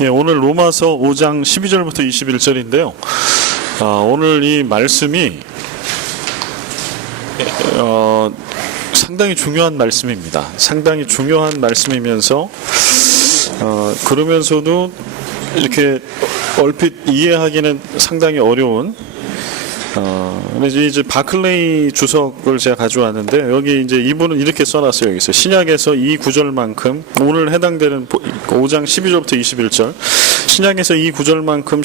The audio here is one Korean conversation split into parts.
예, 오늘 로마서 5장 12절부터 21절인데요. 오늘 이 말씀이 상당히 중요한 말씀입니다. 상당히 중요한 말씀이면서 그러면서도 이렇게 얼핏 이해하기는 상당히 어려운 이제 바클레이 주석을 제가 가져왔는데, 여기 이제 이분은 이렇게 써놨어요. 여기서 신약에서 이 구절만큼, 오늘 해당되는 5장 12절부터 21절, 신약에서 이 구절만큼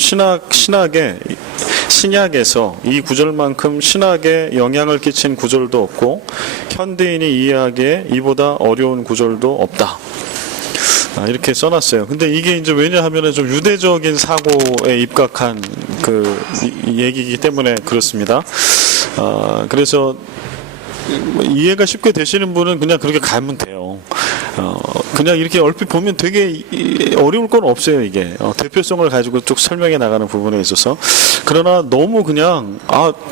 신약에서 이 구절만큼 신학에 영향을 끼친 구절도 없고, 현대인이 이해하기에 이보다 어려운 구절도 없다. 이렇게 써놨어요. 근데 이게 이제 왜냐하면 좀 유대적인 사고에 입각한 얘기이기 때문에 그렇습니다. 그래서 이해가 쉽게 되시는 분은 그냥 그렇게 가면 돼요. 그냥 이렇게 얼핏 보면 되게 어려울 건 없어요. 이게 대표성을 가지고 쭉 설명해 나가는 부분에 있어서. 그러나 너무 그냥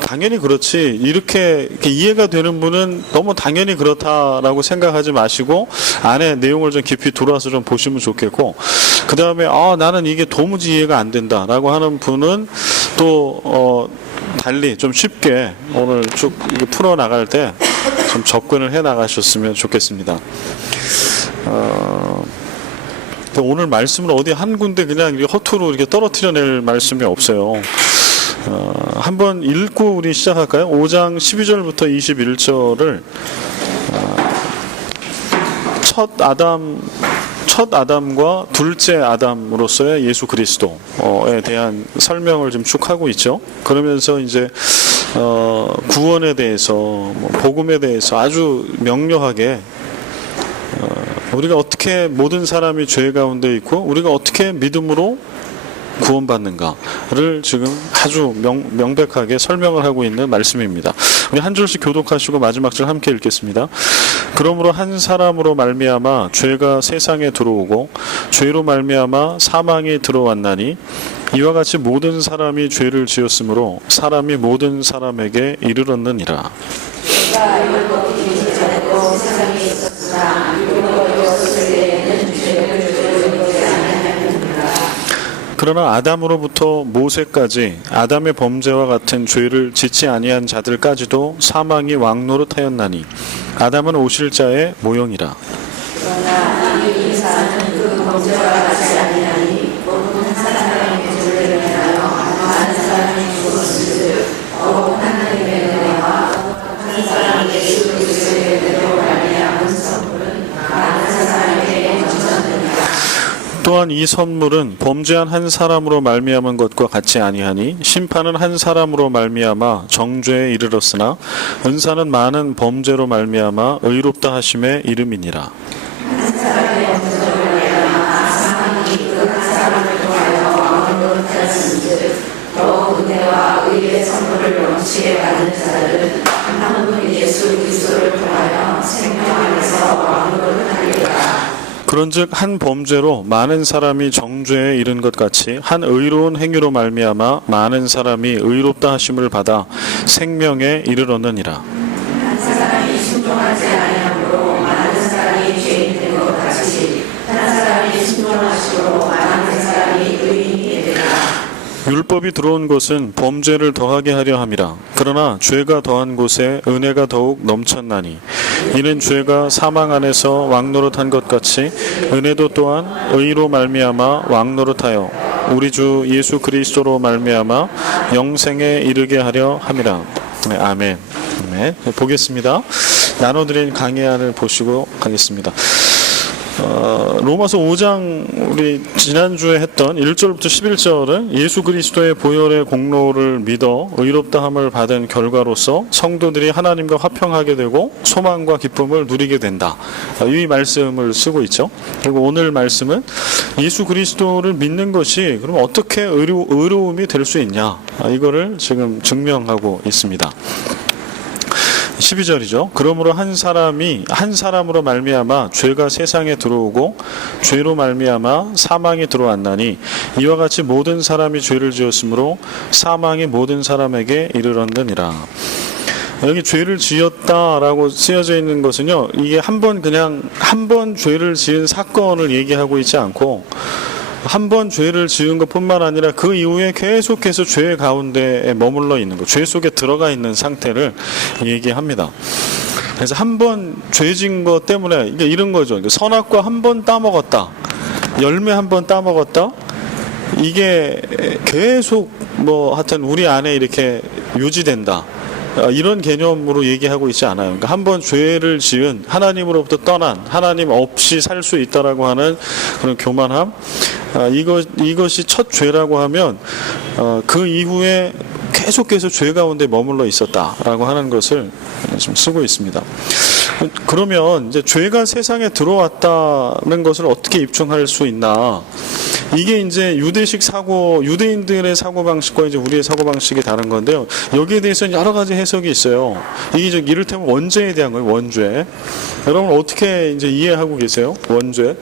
당연히 그렇지 이렇게 이해가 되는 분은 너무 당연히 그렇다라고 생각하지 마시고 안에 내용을 좀 깊이 들어와서 좀 보시면 좋겠고, 그 다음에 나는 이게 도무지 이해가 안 된다라고 하는 분은 또 달리 좀 쉽게 오늘 쭉 풀어 나갈 때 좀 접근을 해 나가셨으면 좋겠습니다. 오늘 말씀은 어디 한 군데 그냥 이렇게 허투루 이렇게 떨어뜨려낼 말씀이 없어요. 한번 읽고 우리 시작할까요? 5장 12절부터 21절을 첫 아담과 둘째 아담으로서의 예수 그리스도에 대한 설명을 좀 쭉 하고 있죠. 그러면서 이제 구원에 대해서, 복음에 대해서 아주 명료하게 우리가 어떻게 모든 사람이 죄 가운데 있고 우리가 어떻게 믿음으로 구원받는가를 지금 아주 명백하게 설명을 하고 있는 말씀입니다. 우리 한 줄씩 교독하시고 마지막 절 함께 읽겠습니다. 그러므로 한 사람으로 말미암아 죄가 세상에 들어오고 죄로 말미암아 사망이 들어왔나니 이와 같이 모든 사람이 죄를 지었으므로 사람이 모든 사람에게 이르렀느니라. 그러나 아담으로부터 모세까지 아담의 범죄와 같은 죄를 짓지 아니한 자들까지도 사망이 왕노릇하였나니 아담은 오실 자의 모형이라. 그러나 이 인사는 그 범죄와 같지 아니하니 모든 사람의 죄를 인하여 많은 사람이 죽었은즉 더욱 하나님의 은혜와 한 사람 예수 그리스도의 은혜로 말미암은 선물은 많은 사람에게 넘쳤느니라. 또한 이 선물은 범죄한 한 사람으로 말미암은 것과 같지 아니하니 심판은 한 사람으로 말미암아 정죄에 이르렀으나 은사는 많은 범죄로 말미암아 의롭다 하심의 이름이니라. 한 사람의 범죄로 말미암아 사망이 그 한 사람을 통하여 왕으로 타였은즉 더욱 은혜와 의의 선물을 넘치게 받은 자들은 한 분 예수 그리스도를 통하여 생명 안에서 왕으로 타리라. 그런즉 한 범죄로 많은 사람이 정죄에 이른 것 같이 한 의로운 행위로 말미암아 많은 사람이 의롭다 하심을 받아 생명에 이르렀느니라. 한 사람이 순종하지 아니함으로 많은 사람이 죄인 된 것 같이 한 사람이 순종하심으로 많은 사람이 의인이 되리라. 율법이 들어온 것은 범죄를 더하게 하려 함이라. 그러나 죄가 더한 곳에 은혜가 더욱 넘쳤나니 이는 죄가 사망 안에서 왕노릇한 것 같이 은혜도 또한 의로 말미암아 왕노릇하여 우리 주 예수 그리스도로 말미암아 영생에 이르게 하려 함이라. 네, 아멘. 네, 보겠습니다. 나눠드린 강해안을 보시고 가겠습니다. 로마서 5장 우리 지난주에 했던 1절부터 11절은 예수 그리스도의 보혈의 공로를 믿어 의롭다함을 받은 결과로서 성도들이 하나님과 화평하게 되고 소망과 기쁨을 누리게 된다. 이 말씀을 쓰고 있죠. 그리고 오늘 말씀은 예수 그리스도를 믿는 것이 그럼 어떻게 의로움이 될 수 있냐, 이거를 지금 증명하고 있습니다. 12절이죠. 그러므로 한 사람으로 말미암아 죄가 세상에 들어오고 죄로 말미암아 사망이 들어왔나니 이와 같이 모든 사람이 죄를 지었으므로 사망이 모든 사람에게 이르렀느니라. 여기 죄를 지었다라고 쓰여져 있는 것은요, 이게 한 번 죄를 지은 사건을 얘기하고 있지 않고 한 번 죄를 지은 것뿐만 아니라 그 이후에 계속해서 죄 가운데에 머물러 있는 것, 죄 속에 들어가 있는 상태를 얘기합니다. 그래서 한 번 죄진 것 때문에 이게 이런 거죠. 선악과 한 번 따먹었다, 열매 한 번 따먹었다, 이게 계속 뭐 하여튼 우리 안에 이렇게 유지된다, 이런 개념으로 얘기하고 있지 않아요. 그러니까 한 번 죄를 지은, 하나님으로부터 떠난, 하나님 없이 살 수 있다라고 하는 그런 교만함, 이것이 첫 죄라고 하면 그 이후에 계속해서 죄 가운데 머물러 있었다라고 하는 것을 지금 쓰고 있습니다. 그러면 이제 죄가 세상에 들어왔다는 것을 어떻게 입증할 수 있나? 이게 이제 유대식 사고, 유대인들의 사고 방식과 이제 우리의 사고 방식이 다른 건데요. 여기에 대해서는 여러 가지 해석이 있어요. 이게 이를테면 원죄에 대한 거예요. 원죄. 여러분 어떻게 이제 이해하고 계세요? 원죄.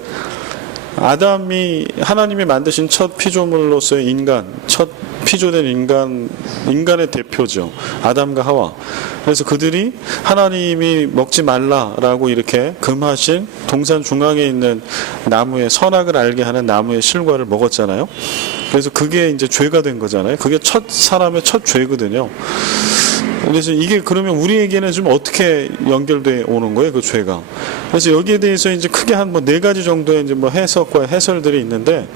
아담이 하나님이 만드신 첫 피조물로서의 인간, 첫 피조된 인간의 대표죠. 아담과 하와. 그래서 그들이 하나님이 먹지 말라라고 이렇게 금하신 동산 중앙에 있는 나무의, 선악을 알게 하는 나무의 실과를 먹었잖아요. 그래서 그게 이제 죄가 된 거잖아요. 그게 사람의 첫 죄거든요. 그래서 이게 그러면 우리에게는 좀 어떻게 연결돼 오는 거예요, 그 죄가. 그래서 여기에 대해서 이제 크게 한 뭐 4가지 정도의 이제 뭐 해석과 해설들이 있는데,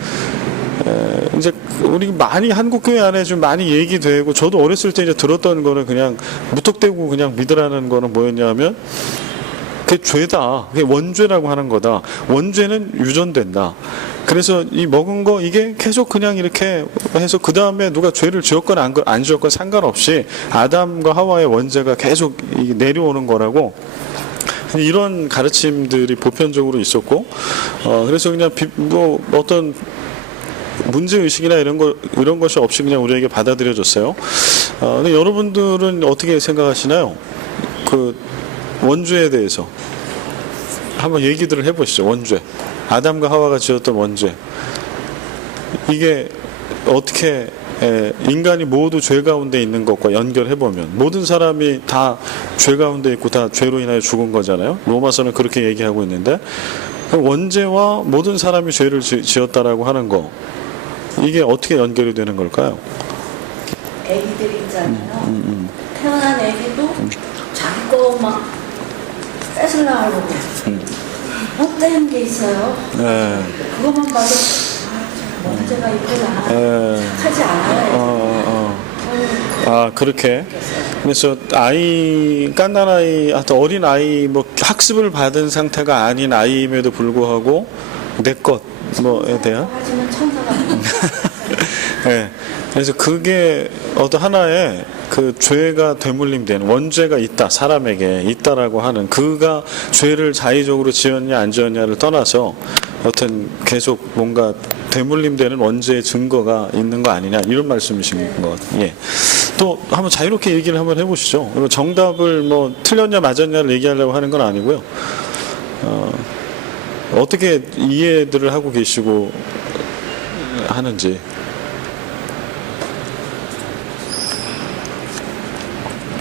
이제 우리 많이 한국교회 안에 좀 많이 얘기되고, 저도 어렸을 때 이제 들었던 거는 그냥 무턱대고 그냥 믿으라는 거는 뭐였냐면, 그게 죄다. 그게 원죄라고 하는 거다. 원죄는 유전된다. 그래서 이 먹은 거 이게 계속 그냥 이렇게 해서 그 다음에 누가 죄를 지었거나 안 지었거나 상관없이 아담과 하와의 원죄가 계속 내려오는 거라고, 이런 가르침들이 보편적으로 있었고, 그래서 그냥 뭐 어떤 문제 의식이나 이런 것이 없이 그냥 우리에게 받아들여졌어요. 근데 여러분들은 어떻게 생각하시나요? 그 원죄에 대해서 한번 얘기들을 해보시죠. 원죄, 아담과 하와가 지었던 원죄, 이게 어떻게 인간이 모두 죄 가운데 있는 것과 연결해보면 모든 사람이 다 죄 가운데 있고 다 죄로 인하여 죽은 거잖아요. 로마서는 그렇게 얘기하고 있는데, 원죄와 모든 사람이 죄를 지었다라고 하는 거, 이게 어떻게 연결이 되는 걸까요? 애기들 있잖아요. 태어난 애기도 자기 거 막 뺏으려고 헛되는 게 있어요. 그것만 봐도 문제가 있구나. 하지 않아요. 그렇게. 그래서 깐난 아이, 하여튼 어린 아이, 뭐 학습을 받은 상태가 아닌 아이임에도 불구하고 내 것 뭐에 대한. 하지만 천사가. 네. 그래서 그게 어떤 하나의 그 죄가 되물림된 원죄가 있다, 사람에게 있다라고 하는, 그가 죄를 자의적으로 지었냐 안 지었냐를 떠나서 어떤 계속 뭔가 되물림되는 원죄의 증거가 있는 거 아니냐, 이런 말씀이신 것. 예. 또 한번 자유롭게 얘기를 한번 해보시죠. 그리고 정답을 뭐 틀렸냐 맞았냐를 얘기하려고 하는 건 아니고요. 어떻게 이해들을 하고 계시고 하는지.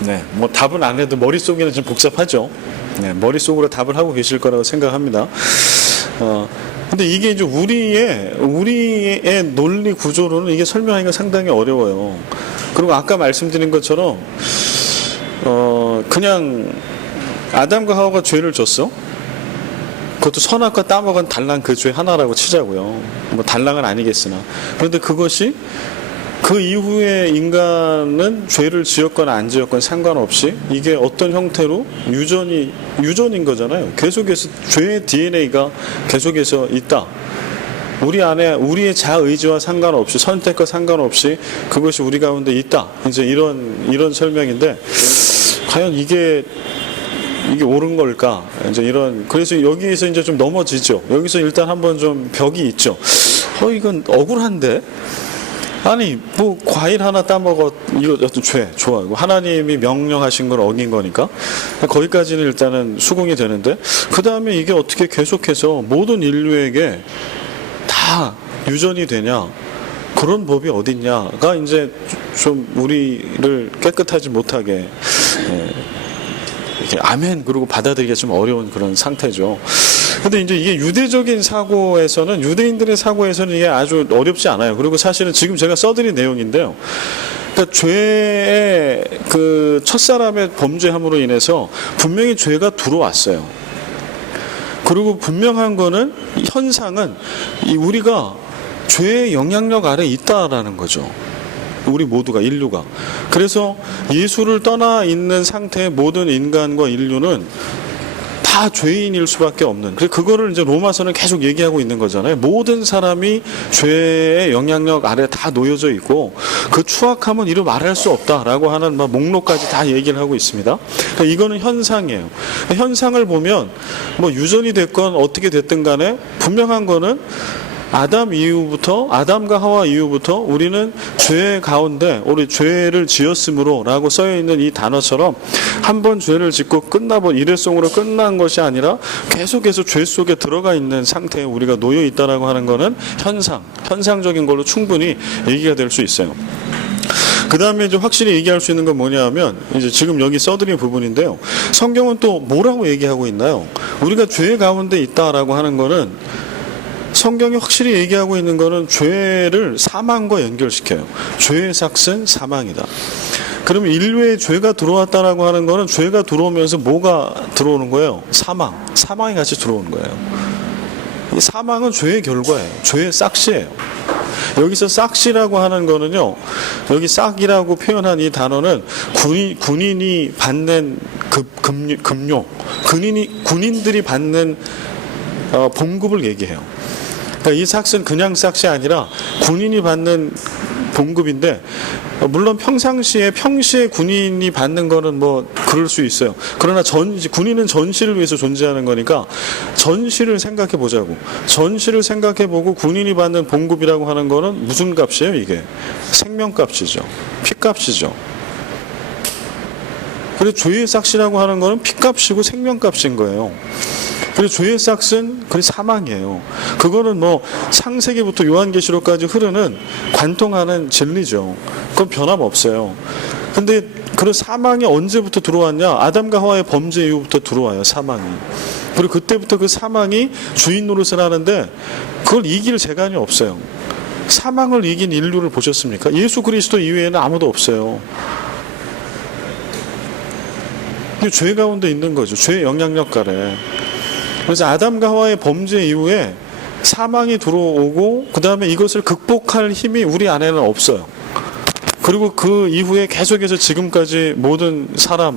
네, 뭐 답은 안 해도 머릿속에는 좀 복잡하죠. 네, 머릿속으로 답을 하고 계실 거라고 생각합니다. 근데 이게 이제 우리의 논리 구조로는 이게 설명하기가 상당히 어려워요. 그리고 아까 말씀드린 것처럼, 그냥 아담과 하와가 죄를 졌어. 그것도 선악과 따먹은 달랑 그 죄 하나라고 치자고요. 뭐 달랑은 아니겠으나. 그런데 그것이 그 이후에 인간은 죄를 지었거나 안 지었거나 상관없이 이게 어떤 형태로 유전인 거잖아요. 계속해서 죄의 DNA가 계속해서 있다. 우리 안에 우리의 자의지와 상관없이, 선택과 상관없이 그것이 우리 가운데 있다. 이제 이런 설명인데, 과연 이게 옳은 걸까? 이제 그래서 여기에서 이제 좀 넘어지죠. 여기서 일단 한번 좀 벽이 있죠. 이건 억울한데? 아니, 뭐 과일 하나 따먹어, 이거 어떤 죄 좋아하고 하나님이 명령하신 걸 어긴 거니까 거기까지는 일단은 수긍이 되는데, 그 다음에 이게 어떻게 계속해서 모든 인류에게 다 유전이 되냐, 그런 법이 어딨냐가 이제 좀 우리를 깨끗하지 못하게, 이렇게 아멘 그러고 받아들이기가 좀 어려운 그런 상태죠. 근데 이제 이게 유대적인 사고에서는, 유대인들의 사고에서는 이게 아주 어렵지 않아요. 그리고 사실은 지금 제가 써드린 내용인데요. 그러니까 죄의 그 첫사람의 범죄함으로 인해서 분명히 죄가 들어왔어요. 그리고 분명한 거는, 현상은 우리가 죄의 영향력 아래 있다라는 거죠. 우리 모두가, 인류가. 그래서 예수를 떠나 있는 상태의 모든 인간과 인류는 다 죄인일 수밖에 없는. 그래서 그거를 이제 로마서는 계속 얘기하고 있는 거잖아요. 모든 사람이 죄의 영향력 아래 다 놓여져 있고 그 추악함은 이루 말할 수 없다라고 하는 막 목록까지 다 얘기를 하고 있습니다. 그러니까 이거는 현상이에요. 현상을 보면 뭐 유전이 됐건 어떻게 됐든 간에 분명한 거는 아담과 하와 이후부터 우리는 죄 가운데, 우리 죄를 지었으므로 라고 써있는 이 단어처럼 한 번 죄를 짓고 끝나본 일회성으로 끝난 것이 아니라 계속해서 죄 속에 들어가 있는 상태에 우리가 놓여 있다라고 하는 거는 현상적인 걸로 충분히 얘기가 될 수 있어요. 그 다음에 이제 확실히 얘기할 수 있는 건 뭐냐 하면, 이제 지금 여기 써드린 부분인데요. 성경은 또 뭐라고 얘기하고 있나요? 우리가 죄 가운데 있다라고 하는 거는, 성경이 확실히 얘기하고 있는 거는 죄를 사망과 연결시켜요. 죄의 삭은 사망이다. 그러면 인류에 죄가 들어왔다라고 하는 거는, 죄가 들어오면서 뭐가 들어오는 거예요? 사망이 같이 들어오는 거예요. 이 사망은 죄의 결과예요. 죄의 싹시예요. 여기서 싹시라고 하는 거는요, 여기 싹이라고 표현한 이 단어는 군인이 받는 급료, 군인들이 받는 봉급을 얘기해요. 그러니까 이 삭은 그냥 삭이 아니라 군인이 받는 봉급인데, 물론 평시에 군인이 받는 거는 뭐 그럴 수 있어요. 그러나 군인은 전시를 위해서 존재하는 거니까 전시를 생각해 보자고. 전시를 생각해 보고 군인이 받는 봉급이라고 하는 거는 무슨 값이에요? 이게 생명값이죠. 피값이죠. 그래서 죄의 삭이라고 하는 거는 피값이고 생명값인 거예요. 그리고 죄의 삭은 사망이에요. 그거는 뭐 창세기부터 요한계시록까지 흐르는 관통하는 진리죠. 그건 변함없어요. 근데 그 사망이 언제부터 들어왔냐? 아담과 하와의 범죄 이후부터 들어와요, 사망이. 그리고 그때부터 그 사망이 주인 노릇을 하는데 그걸 이길 재간이 없어요. 사망을 이긴 인류를 보셨습니까? 예수 그리스도 이외에는 아무도 없어요. 죄 가운데 있는 거죠. 죄의 영향력 아래. 그래서 아담과 하와의 범죄 이후에 사망이 들어오고, 그 다음에 이것을 극복할 힘이 우리 안에는 없어요. 그리고 그 이후에 계속해서 지금까지 모든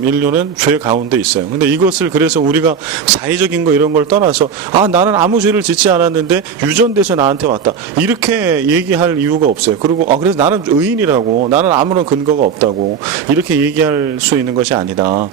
인류는 죄 가운데 있어요. 근데 이것을, 그래서 우리가 자의적인 거 이런 걸 떠나서, 나는 아무 죄를 짓지 않았는데 유전돼서 나한테 왔다, 이렇게 얘기할 이유가 없어요. 그리고 그래서 나는 의인이라고, 나는 아무런 근거가 없다고 이렇게 얘기할 수 있는 것이 아니다.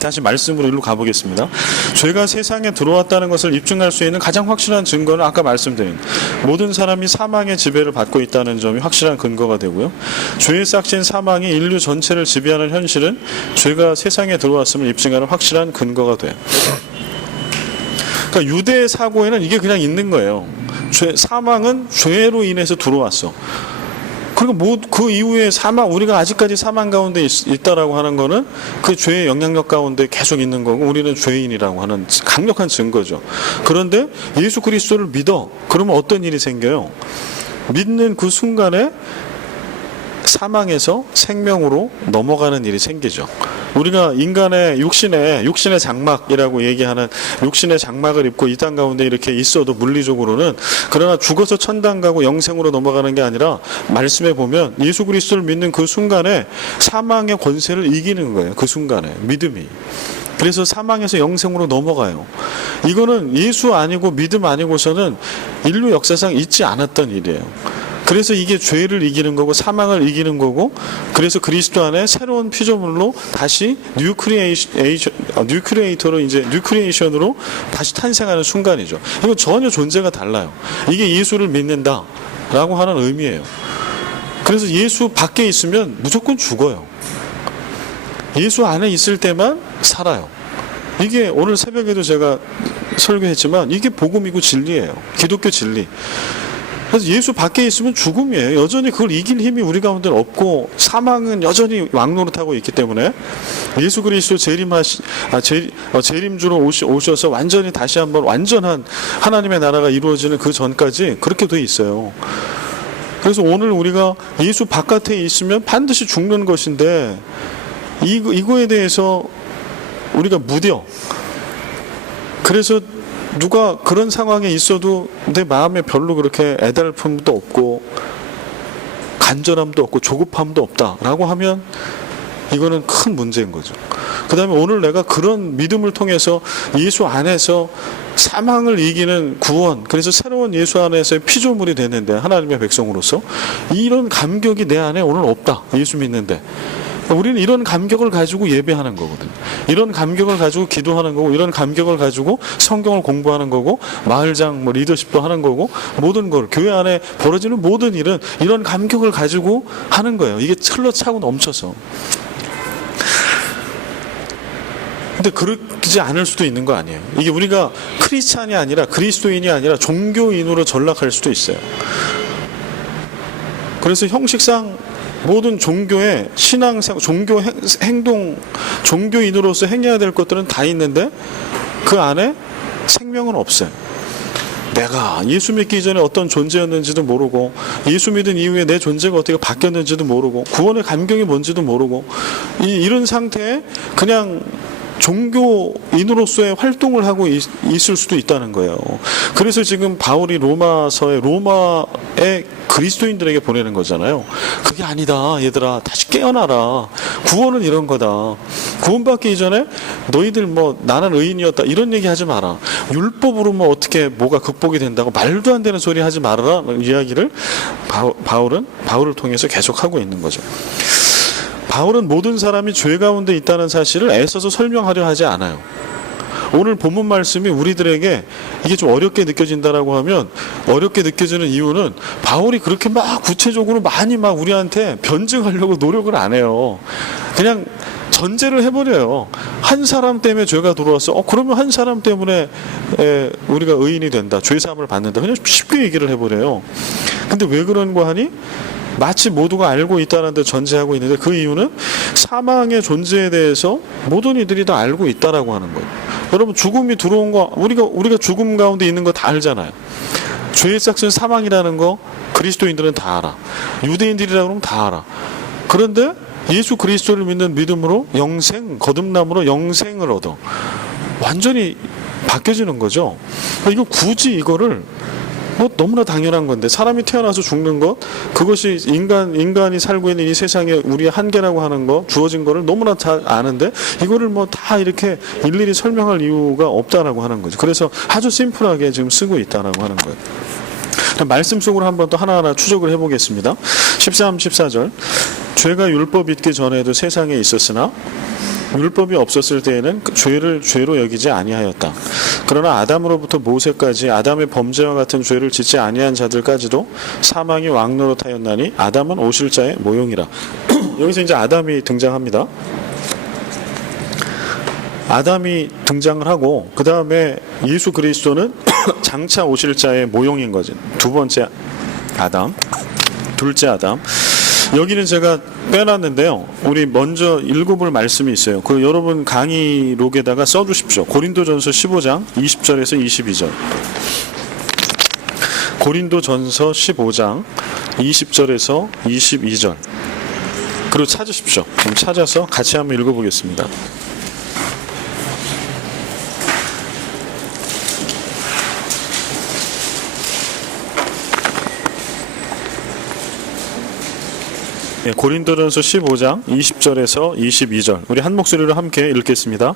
다시 말씀으로 일로 가보겠습니다. 죄가 세상에 들어왔다는 것을 입증할 수 있는 가장 확실한 증거는 아까 말씀드린 모든 사람이 사망의 지배를 받고 있다는 점이 확실한 근거가 되고요. 죄의 싹신 사망이 인류 전체를 지배하는 현실은 죄가 세상에 들어왔음을 입증하는 확실한 근거가 돼요. 그러니까 유대의 사고에는 이게 그냥 있는 거예요. 사망은 죄로 인해서 들어왔어. 그리고 그 이후에 우리가 아직까지 사망 가운데 있다라고 하는 거는 그 죄의 영향력 가운데 계속 있는 거고, 우리는 죄인이라고 하는 강력한 증거죠. 그런데 예수 그리스도를 믿어. 그러면 어떤 일이 생겨요? 믿는 그 순간에 사망에서 생명으로 넘어가는 일이 생기죠. 우리가 인간의 육신의 장막이라고 얘기하는 육신의 장막을 입고 이 땅 가운데 이렇게 있어도 물리적으로는, 그러나 죽어서 천당 가고 영생으로 넘어가는 게 아니라, 말씀에 보면 예수 그리스도를 믿는 그 순간에 사망의 권세를 이기는 거예요. 그 순간에 믿음이. 그래서 사망에서 영생으로 넘어가요. 이거는 예수 아니고 믿음 아니고서는 인류 역사상 있지 않았던 일이에요. 그래서 이게 죄를 이기는 거고 사망을 이기는 거고, 그래서 그리스도 안에 새로운 피조물로 다시 뉴크리에이션으로 다시 탄생하는 순간이죠. 이건 전혀 존재가 달라요. 이게 예수를 믿는다라고 하는 의미예요. 그래서 예수 밖에 있으면 무조건 죽어요. 예수 안에 있을 때만 살아요. 이게 오늘 새벽에도 제가 설교했지만 이게 복음이고 진리예요. 기독교 진리. 그래서 예수 밖에 있으면 죽음이에요. 여전히 그걸 이길 힘이 우리 가운데 없고, 사망은 여전히 왕노릇하고 있기 때문에 예수 그리스도 재림주로 오셔서 완전히 다시 한번 완전한 하나님의 나라가 이루어지는 그 전까지 그렇게 돼 있어요. 그래서 오늘 우리가 예수 바깥에 있으면 반드시 죽는 것인데 이거에 대해서 우리가 무뎌. 그래서 누가 그런 상황에 있어도 내 마음에 별로 그렇게 애달픔도 없고 간절함도 없고 조급함도 없다라고 하면 이거는 큰 문제인 거죠. 그 다음에 오늘 내가 그런 믿음을 통해서 예수 안에서 사망을 이기는 구원, 그래서 새로운 예수 안에서의 피조물이 되는데, 하나님의 백성으로서 이런 감격이 내 안에 오늘 없다. 예수 믿는데 우리는 이런 감격을 가지고 예배하는 거거든요. 이런 감격을 가지고 기도하는 거고, 이런 감격을 가지고 성경을 공부하는 거고, 마을장 리더십도 하는 거고, 모든 걸 교회 안에 벌어지는 모든 일은 이런 감격을 가지고 하는 거예요. 이게 흘러차고 넘쳐서. 근데 그러지 않을 수도 있는 거 아니에요. 이게 우리가 크리스찬이 아니라, 그리스도인이 아니라 종교인으로 전락할 수도 있어요. 그래서 형식상 모든 종교의 신앙생, 종교 행동, 종교인으로서 행해야 될 것들은 다 있는데 그 안에 생명은 없어요. 내가 예수 믿기 전에 어떤 존재였는지도 모르고, 예수 믿은 이후에 내 존재가 어떻게 바뀌었는지도 모르고, 구원의 감격이 뭔지도 모르고, 이런 상태에 그냥 종교인으로서의 활동을 하고 있을 수도 있다는 거예요. 그래서 지금 바울이 로마서에 로마의 그리스도인들에게 보내는 거잖아요. 그게 아니다, 얘들아. 다시 깨어나라. 구원은 이런 거다. 구원받기 이전에 너희들 나는 의인이었다, 이런 얘기 하지 마라. 율법으로 어떻게 뭐가 극복이 된다고 말도 안 되는 소리 하지 말아라. 이야기를 바울을 통해서 계속하고 있는 거죠. 바울은 모든 사람이 죄 가운데 있다는 사실을 애써서 설명하려 하지 않아요. 오늘 본문 말씀이 우리들에게 이게 좀 어렵게 느껴진다라고 하면, 어렵게 느껴지는 이유는 바울이 그렇게 막 구체적으로 많이 막 우리한테 변증하려고 노력을 안 해요. 그냥 전제를 해버려요. 한 사람 때문에 죄가 들어왔어. 그러면 한 사람 때문에 우리가 의인이 된다, 죄사함을 받는다. 그냥 쉽게 얘기를 해버려요. 근데 왜 그런 거 하니? 마치 모두가 알고 있다는 데 전제하고 있는데, 그 이유는 사망의 존재에 대해서 모든 이들이 다 알고 있다라고 하는 거예요. 여러분, 죽음이 들어온 거, 우리가 죽음 가운데 있는 거 다 알잖아요. 죄의 싹은 사망이라는 거 그리스도인들은 다 알아. 유대인들이라고 하면 다 알아. 그런데 예수 그리스도를 믿는 믿음으로 영생, 거듭남으로 영생을 얻어. 완전히 바뀌어지는 거죠. 이거 굳이 이거를 너무나 당연한 건데, 사람이 태어나서 죽는 것, 그것이 인간이 살고 있는 이 세상에 우리의 한계라고 하는 거, 주어진 거를 너무나 다 아는데 이거를 다 이렇게 일일이 설명할 이유가 없다라고 하는 거죠. 그래서 아주 심플하게 지금 쓰고 있다라고 하는 거예요. 말씀 속으로 한번 또 하나하나 추적을 해보겠습니다. 13, 14절. 죄가 율법 있기 전에도 세상에 있었으나 율법이 없었을 때에는 죄를 죄로 여기지 아니하였다. 그러나 아담으로부터 모세까지 아담의 범죄와 같은 죄를 짓지 아니한 자들까지도 사망이 왕노릇하였나니 아담은 오실 자의 모형이라. 여기서 이제 아담이 등장합니다. 아담이 등장을 하고, 그 다음에 예수 그리스도는 장차 오실 자의 모형인 거죠. 두 번째 아담, 둘째 아담. 여기는 제가 빼놨는데요. 우리 먼저 읽어볼 말씀이 있어요. 그 여러분 강의록에다가 써두십시오. 고린도전서 15장 20절에서 22절. 고린도전서 15장 20절에서 22절. 그리고 찾으십시오. 그럼 찾아서 같이 한번 읽어보겠습니다. 고린도전서 15장 20절에서 22절. 우리 한 목소리로 함께 읽겠습니다.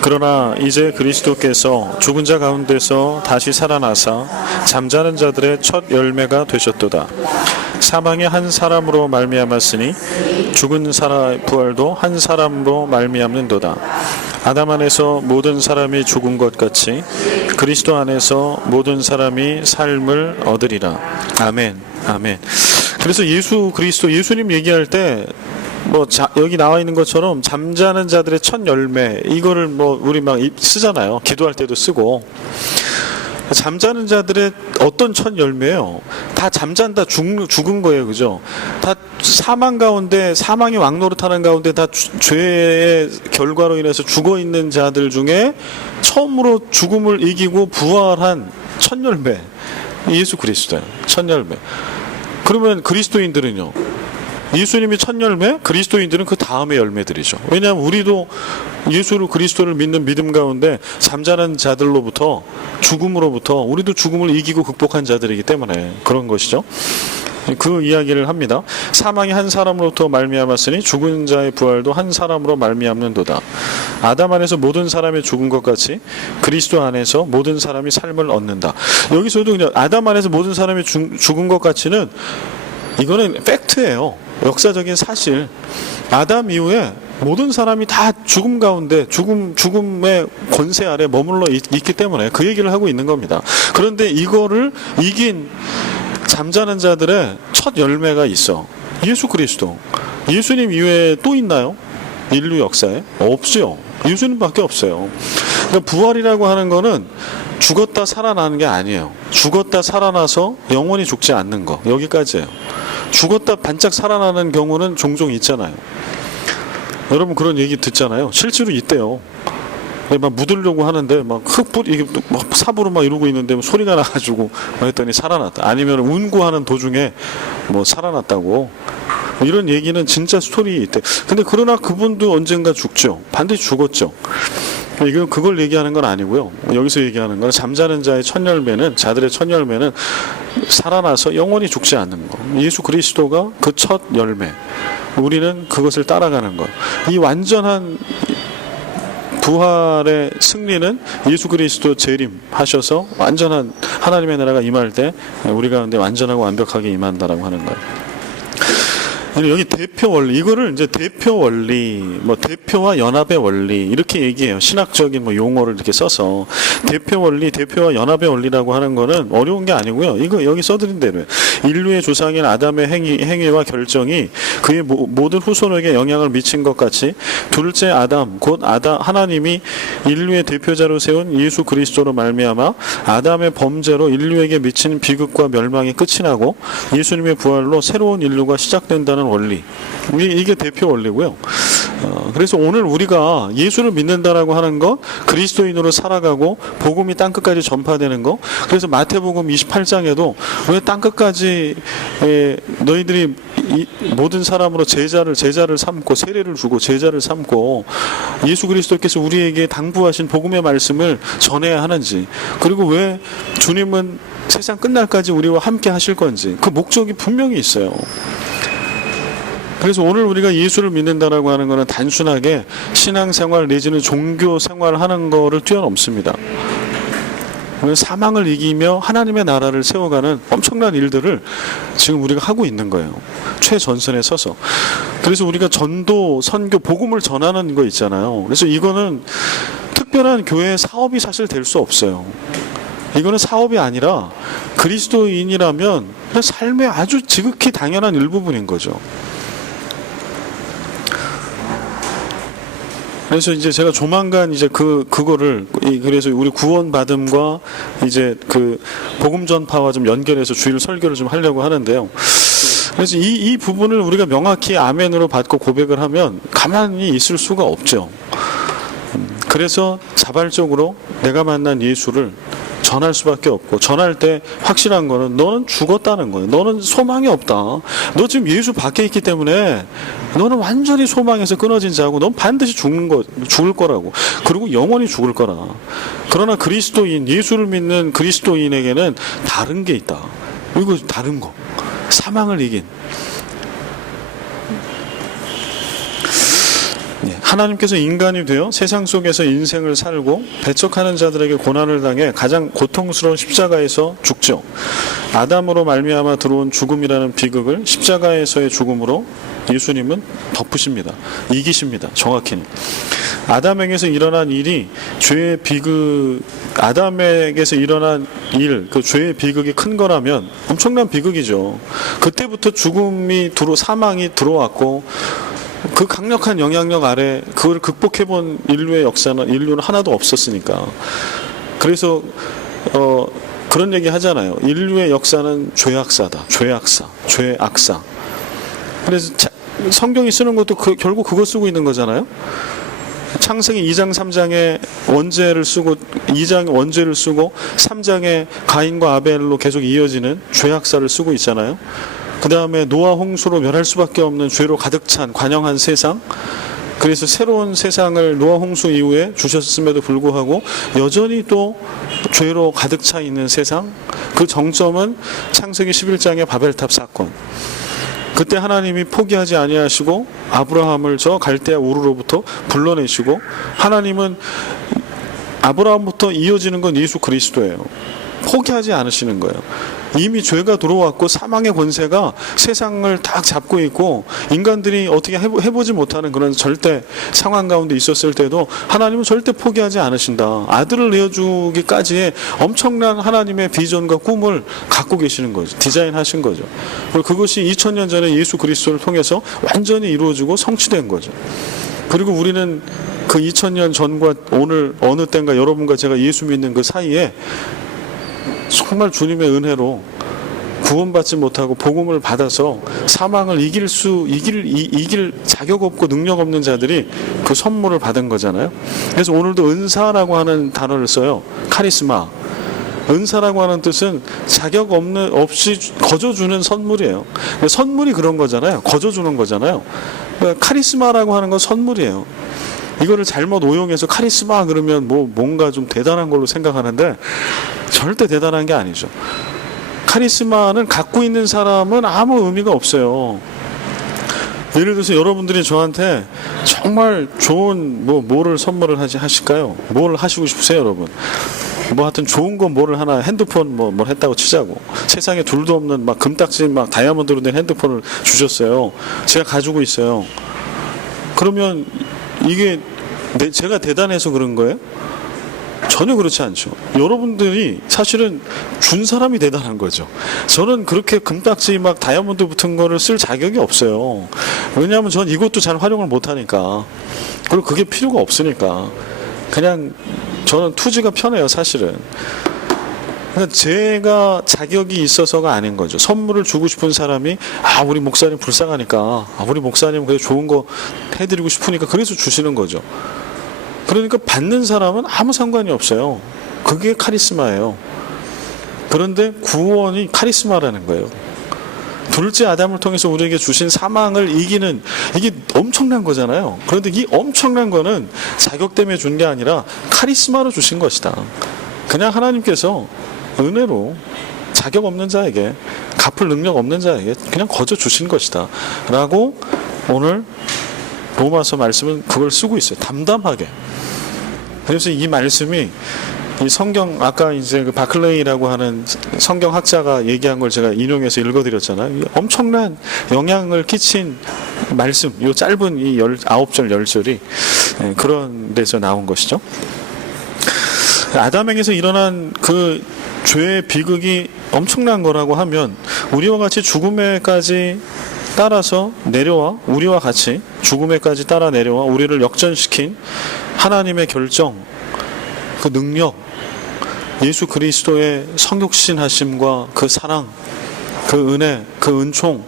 그러나 이제 그리스도께서 죽은 자 가운데서 다시 살아나사 잠자는 자들의 첫 열매가 되셨도다. 사망이 한 사람으로 말미암았으니 죽은 사람의 부활도 한 사람으로 말미암는도다. 아담 안에서 모든 사람이 죽은 것 같이 그리스도 안에서 모든 사람이 삶을 얻으리라. 아멘. 아멘. 그래서 예수 그리스도, 예수님 얘기할 때 여기 나와 있는 것처럼 잠자는 자들의 첫 열매, 이거를 우리 막 쓰잖아요. 기도할 때도 쓰고. 잠자는 자들의 어떤 첫 열매예요? 다 잠잔다 죽은 거예요, 그죠? 다 사망 가운데, 사망이 왕노릇하는 가운데 다 죄의 결과로 인해서 죽어 있는 자들 중에 처음으로 죽음을 이기고 부활한 첫 열매, 예수 그리스도예요. 첫 열매. 그러면 그리스도인들은요? 예수님이 첫 열매, 그리스도인들은 그 다음의 열매들이죠. 왜냐하면 우리도 예수를 그리스도를 믿는 믿음 가운데 잠자는 자들로부터, 죽음으로부터 우리도 죽음을 이기고 극복한 자들이기 때문에 그런 것이죠. 그 이야기를 합니다. 사망이 한 사람으로부터 말미암았으니 죽은 자의 부활도 한 사람으로 말미암는도다. 아담 안에서 모든 사람이 죽은 것 같이 그리스도 안에서 모든 사람이 삶을 얻는다. 여기서도 그냥 아담 안에서 모든 사람이 죽은 것 같이는 이거는 팩트예요. 역사적인 사실. 아담 이후에 모든 사람이 다 죽음 가운데 죽음의 권세 아래 머물러 있기 때문에 그 얘기를 하고 있는 겁니다. 그런데 이거를 이긴 잠자는 자들의 첫 열매가 있어. 예수 그리스도. 예수님 이외에 또 있나요? 인류 역사에? 없죠. 예수님밖에 없어요. 그러니까 부활이라고 하는 거는 죽었다 살아나는 게 아니에요. 죽었다 살아나서 영원히 죽지 않는 거. 여기까지예요. 죽었다 반짝 살아나는 경우는 종종 있잖아요. 여러분 그런 얘기 듣잖아요. 실제로 있대요. 막 묻으려고 하는데 막 흙불 이게 막 삽으로 막 이러고 있는데 소리가 나가지고 했더니 살아났다. 아니면 운구하는 도중에 뭐 살아났다고. 이런 얘기는 진짜 스토리 있대. 근데 그러나 그분도 언젠가 죽죠. 반드시 죽었죠. 이건 그걸 얘기하는 건 아니고요. 여기서 얘기하는 건 잠자는 자의 첫 열매는, 자들의 첫 열매는 살아나서 영원히 죽지 않는 거. 예수 그리스도가 그 첫 열매. 우리는 그것을 따라가는 것. 이 완전한 부활의 승리는 예수 그리스도 재림하셔서 완전한 하나님의 나라가 임할 때 우리 가운데 완전하고 완벽하게 임한다라고 하는 거예요. 여기 대표 원리, 이거를 이제 대표 원리, 뭐 대표와 연합의 원리 이렇게 얘기해요. 신학적인 뭐 용어를 이렇게 써서 대표 원리, 대표와 연합의 원리라고 하는 거는 어려운 게 아니고요. 이거 여기 써드린 대로 인류의 조상인 아담의 행위와 결정이 그의 모든 후손에게 영향을 미친 것 같이 둘째 아담, 곧 하나님이 인류의 대표자로 세운 예수 그리스도로 말미암아 아담의 범죄로 인류에게 미친 비극과 멸망이 끝이 나고 예수님의 부활로 새로운 인류가 시작된다는 원리. 이게 대표 원리고요. 그래서 오늘 우리가 예수를 믿는다라고 하는 것, 그리스도인으로 살아가고 복음이 땅끝까지 전파되는 것. 그래서 마태복음 28장에도 왜 땅끝까지 너희들이 모든 사람으로 제자를 삼고 세례를 주고 제자를 삼고 예수 그리스도께서 우리에게 당부하신 복음의 말씀을 전해야 하는지, 그리고 왜 주님은 세상 끝날까지 우리와 함께 하실 건지 그 목적이 분명히 있어요. 그래서 오늘 우리가 예수를 믿는다라고 하는 것은 단순하게 신앙생활 내지는 종교생활 하는 거를 뛰어넘습니다. 사망을 이기며 하나님의 나라를 세워가는 엄청난 일들을 지금 우리가 하고 있는 거예요. 최전선에 서서. 그래서 우리가 전도, 선교, 복음을 전하는 거 있잖아요. 그래서 이거는 특별한 교회 사업이 사실 될 수 없어요. 이거는 사업이 아니라 그리스도인이라면 삶의 아주 지극히 당연한 일부분인 거죠. 그래서 이제 제가 조만간 이제 그거를 그래서 우리 구원받음과 이제 그 복음 전파와 좀 연결해서 주일 설교를 좀 하려고 하는데요. 그래서 이 부분을 우리가 명확히 아멘으로 받고 고백을 하면 가만히 있을 수가 없죠. 그래서 자발적으로 내가 만난 예수를 전할 수밖에 없고, 전할 때 확실한 거는 너는 죽었다는 거예요. 너는 소망이 없다. 너 지금 예수 밖에 있기 때문에 너는 완전히 소망에서 끊어진 자고 넌 반드시 죽을 거라고. 그리고 영원히 죽을 거라. 그러나 그리스도인, 예수를 믿는 그리스도인에게는 다른 게 있다. 이거 다른 거. 사망을 이긴. 하나님께서 인간이 되어 세상 속에서 인생을 살고 배척하는 자들에게 고난을 당해 가장 고통스러운 십자가에서 죽죠. 아담으로 말미암아 들어온 죽음이라는 비극을 십자가에서의 죽음으로 예수님은 덮으십니다. 이기십니다. 정확히는. 아담에게서 일어난 일이 죄의 비극, 아담에게서 일어난 일, 그 죄의 비극이 큰 거라면 엄청난 비극이죠. 그때부터 사망이 들어왔고, 그 강력한 영향력 아래 그걸 극복해본 인류는 하나도 없었으니까. 그래서 그런 얘기 하잖아요. 인류의 역사는 죄악사다. 죄악사. 그래서 성경이 쓰는 것도 결국 그거 쓰고 있는 거잖아요. 창세기 2장 3장에 원죄를 쓰고 2장에 원죄를 쓰고 3장에 가인과 아벨로 계속 이어지는 죄악사를 쓰고 있잖아요. 그 다음에 노아 홍수로 멸할 수밖에 없는 죄로 가득 찬 관영한 세상, 그래서 새로운 세상을 노아 홍수 이후에 주셨음에도 불구하고 여전히 또 죄로 가득 차 있는 세상, 그 정점은 창세기 11장의 바벨탑 사건. 그때 하나님이 포기하지 아니하시고 아브라함을 저 갈대아 우르로부터 불러내시고, 하나님은 아브라함부터 이어지는 건 예수 그리스도예요. 포기하지 않으시는 거예요. 이미 죄가 들어왔고 사망의 권세가 세상을 딱 잡고 있고 인간들이 어떻게 해보지 못하는 그런 절대 상황 가운데 있었을 때도 하나님은 절대 포기하지 않으신다. 아들을 내어주기까지의 엄청난 하나님의 비전과 꿈을 갖고 계시는 거죠. 디자인하신 거죠. 그리고 그것이 2000년 전에 예수 그리스도를 통해서 완전히 이루어지고 성취된 거죠. 그리고 우리는 그 2000년 전과 오늘 어느 때인가 여러분과 제가 예수 믿는 그 사이에 정말 주님의 은혜로 구원받지 못하고 복음을 받아서 사망을 이길 자격 없고 능력 없는 자들이 그 선물을 받은 거잖아요. 그래서 오늘도 은사라고 하는 단어를 써요. 카리스마. 은사라고 하는 뜻은 자격 없이 거저주는 선물이에요. 선물이 그런 거잖아요. 거저주는 거잖아요. 그러니까 카리스마라고 하는 건 선물이에요. 이거를 잘못 오용해서 카리스마 그러면 뭔가 좀 대단한 걸로 생각하는데 절대 대단한 게 아니죠. 카리스마는 갖고 있는 사람은 아무 의미가 없어요. 예를 들어서 여러분들이 저한테 정말 좋은 뭐를 선물을 하실까요? 뭘 하시고 싶으세요, 여러분? 하여튼 좋은 건 뭐를 하나, 핸드폰 뭘 했다고 치자고. 세상에 둘도 없는 막 금딱지 막 다이아몬드로 된 핸드폰을 주셨어요. 제가 가지고 있어요. 그러면 이게 제가 대단해서 그런 거예요? 전혀 그렇지 않죠. 여러분들이 사실은 준 사람이 대단한 거죠. 저는 그렇게 금딱지 막 다이아몬드 붙은 거를 쓸 자격이 없어요. 왜냐하면 전 이것도 잘 활용을 못하니까. 그리고 그게 필요가 없으니까. 그냥 저는 투지가 편해요, 사실은. 그러니까 제가 자격이 있어서가 아닌 거죠. 선물을 주고 싶은 사람이 우리 목사님 불쌍하니까, 우리 목사님 그래도 좋은 거 해드리고 싶으니까 그래서 주시는 거죠. 그러니까 받는 사람은 아무 상관이 없어요. 그게 카리스마예요. 그런데 구원이 카리스마라는 거예요. 둘째 아담을 통해서 우리에게 주신 사망을 이기는, 이게 엄청난 거잖아요. 그런데 이 엄청난 거는 자격 때문에 준 게 아니라 카리스마로 주신 것이다. 그냥 하나님께서 은혜로 자격 없는 자에게, 갚을 능력 없는 자에게 그냥 거저 주신 것이다 라고 오늘 로마서 말씀은 그걸 쓰고 있어요. 담담하게. 그래서 이 말씀이 이 성경, 아까 이제 그 바클레이라고 하는 성경학자가 얘기한 걸 제가 인용해서 읽어드렸잖아요. 엄청난 영향을 끼친 말씀, 이 짧은 이 9절 10절이 그런 데서 나온 것이죠. 아담에게서 일어난 그 죄의 비극이 엄청난 거라고 하면 우리와 같이 죽음에까지 따라서 내려와, 우리와 같이 죽음에까지 따라 내려와 우리를 역전시킨 하나님의 결정, 그 능력, 예수 그리스도의 성육신하심과 그 사랑, 그 은혜, 그 은총,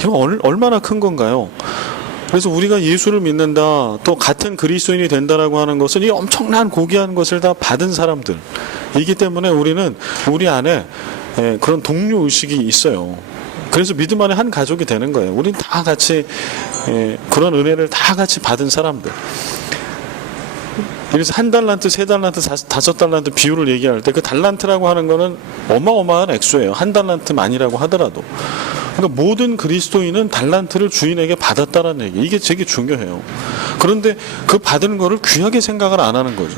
이거 얼마나 큰 건가요? 그래서 우리가 예수를 믿는다, 또 같은 그리스도인이 된다라고 하는 것은 이 엄청난 고귀한 것을 다 받은 사람들이기 때문에 우리는 우리 안에 그런 동료 의식이 있어요. 그래서 믿음 안에 한 가족이 되는 거예요. 우린 다 같이 그런 은혜를 다 같이 받은 사람들. 그래서 1달란트, 3달란트, 5달란트 비율을 얘기할 때 그 달란트라고 하는 거는 어마어마한 액수예요. 1달란트만이라고 하더라도. 그러니까 모든 그리스도인은 달란트를 주인에게 받았다라는 얘기. 이게 되게 중요해요. 그런데 그 받은 거를 귀하게 생각을 안 하는 거죠.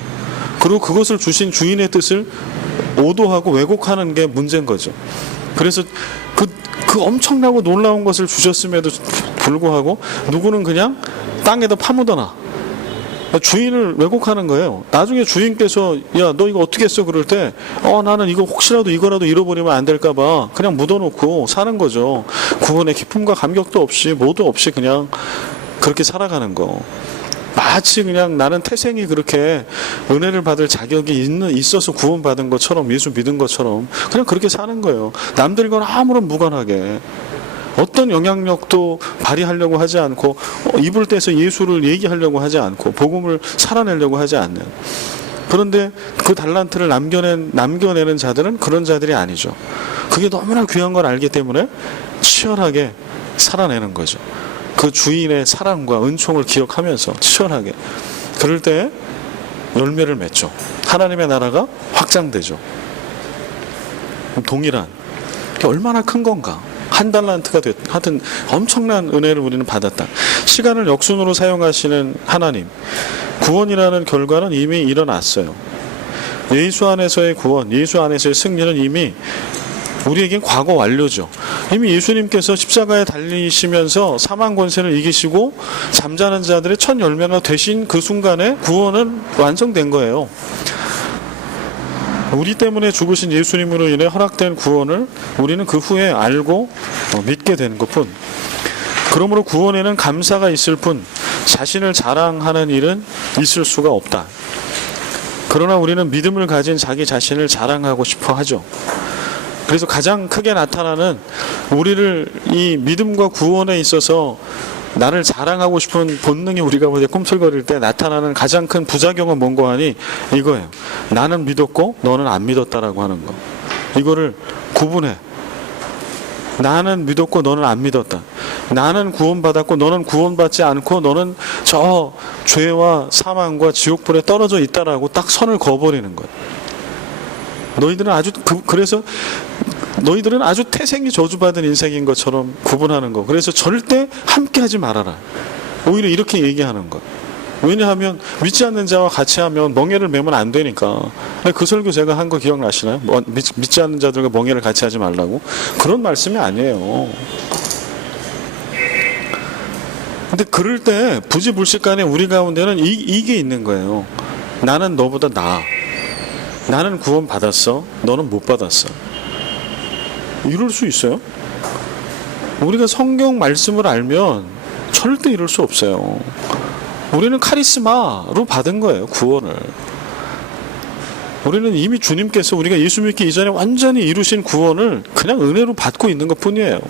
그리고 그것을 주신 주인의 뜻을 오도하고 왜곡하는 게 문제인 거죠. 그래서 그 엄청나고 놀라운 것을 주셨음에도 불구하고 누구는 그냥 땅에다 파묻어놔. 주인을 왜곡하는 거예요. 나중에 주인께서 야, 너 이거 어떻게 했어? 그럴 때 나는 이거 혹시라도 이거라도 잃어버리면 안 될까 봐 그냥 묻어놓고 사는 거죠. 구원의 기쁨과 감격도 없이 뭐도 없이 그냥 그렇게 살아가는 거. 마치 그냥 나는 태생이 그렇게 은혜를 받을 자격이 있어서 구원받은 것처럼, 예수 믿은 것처럼 그냥 그렇게 사는 거예요. 남들과는 아무런 무관하게. 어떤 영향력도 발휘하려고 하지 않고, 입을 떼서 예수를 얘기하려고 하지 않고, 복음을 살아내려고 하지 않는. 그런데 그 달란트를 남겨내는 자들은 그런 자들이 아니죠. 그게 너무나 귀한 걸 알기 때문에 치열하게 살아내는 거죠. 그 주인의 사랑과 은총을 기억하면서 치열하게. 그럴 때 열매를 맺죠. 하나님의 나라가 확장되죠. 동일한. 얼마나 큰 건가. 한 달란트가 됐든 하여튼 엄청난 은혜를 우리는 받았다. 시간을 역순으로 사용하시는 하나님. 구원이라는 결과는 이미 일어났어요. 예수 안에서의 구원, 예수 안에서의 승리는 이미 우리에겐 과거 완료죠. 이미 예수님께서 십자가에 달리시면서 사망 권세를 이기시고 잠자는 자들의 첫 열매가 되신 그 순간에 구원은 완성된 거예요. 우리 때문에 죽으신 예수님으로 인해 허락된 구원을 우리는 그 후에 알고 믿게 되는 것뿐. 그러므로 구원에는 감사가 있을 뿐 자신을 자랑하는 일은 있을 수가 없다. 그러나 우리는 믿음을 가진 자기 자신을 자랑하고 싶어 하죠. 그래서 가장 크게 나타나는 우리를 이 믿음과 구원에 있어서 나를 자랑하고 싶은 본능이 우리가 보다 꿈틀거릴 때 나타나는 가장 큰 부작용은 뭔가 하니 이거예요. 나는 믿었고 너는 안 믿었다라고 하는 거. 이거를 구분해. 나는 믿었고 너는 안 믿었다. 나는 구원받았고 너는 구원받지 않고 너는 저 죄와 사망과 지옥불에 떨어져 있다라고 딱 선을 그어버리는 거예요. 너희들은 그래서 너희들은 아주 태생이 저주받은 인생인 것처럼 구분하는 거. 그래서 절대 함께 하지 말아라. 오히려 이렇게 얘기하는 거. 왜냐하면 믿지 않는 자와 같이 하면 멍에를 매면 안 되니까. 그 설교 제가 한 거 기억나시나요? 믿지 않는 자들과 멍에를 같이 하지 말라고. 그런 말씀이 아니에요. 근데 그럴 때 부지불식간에 우리 가운데는 이게 있는 거예요. 나는 너보다 나아. 나는 구원 받았어. 너는 못 받았어. 이럴 수 있어요? 우리가 성경 말씀을 알면 절대 이럴 수 없어요. 우리는 카리스마로 받은 거예요. 구원을. 우리는 이미 주님께서 우리가 예수 믿기 이전에 완전히 이루신 구원을 그냥 은혜로 받고 있는 것 뿐이에요.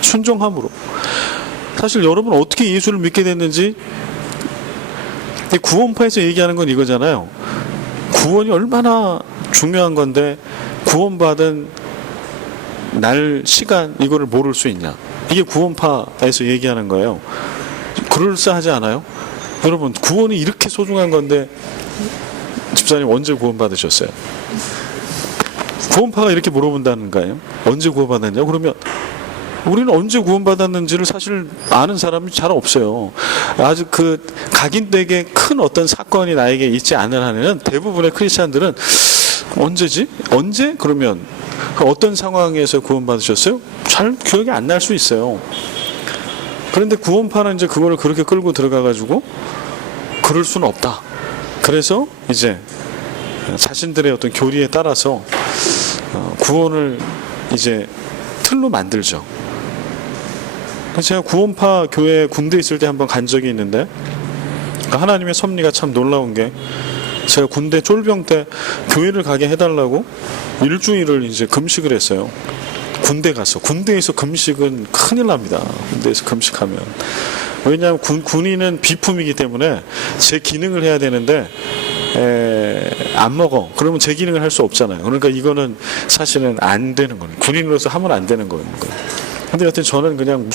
순종함으로. 사실 여러분 어떻게 예수를 믿게 됐는지 구원파에서 얘기하는 건 이거잖아요. 구원이 얼마나 중요한 건데 구원받은 날, 시간 이거를 모를 수 있냐. 이게 구원파에서 얘기하는 거예요. 그럴싸하지 않아요? 여러분 구원이 이렇게 소중한 건데 집사님 언제 구원받으셨어요? 구원파가 이렇게 물어본다는 거예요. 언제 구원받았냐? 그러면 우리는 언제 구원받았는지를 사실 아는 사람이 잘 없어요. 아주 그 각인되게 큰 어떤 사건이 나에게 있지 않은 한에는 대부분의 크리스찬들은 언제지? 언제? 그러면 어떤 상황에서 구원받으셨어요? 잘 기억이 안 날 수 있어요. 그런데 구원파는 이제 그거를 그렇게 끌고 들어가가지고 그럴 수는 없다. 그래서 이제 자신들의 어떤 교리에 따라서 구원을 이제 틀로 만들죠. 제가 구원파 교회 군대 있을 때 한번 간 적이 있는데 하나님의 섭리가 참 놀라운 게 제가 군대 쫄병 때 교회를 가게 해달라고 일주일을 이제 금식을 했어요. 군대 가서. 군대에서 금식은 큰일 납니다. 군대에서 금식하면. 왜냐하면 군인은 비품이기 때문에 제 기능을 해야 되는데 안 먹어. 그러면 제 기능을 할 수 없잖아요. 그러니까 이거는 사실은 안 되는 거예요. 군인으로서 하면 안 되는 거예요. 근데 여튼 저는 그냥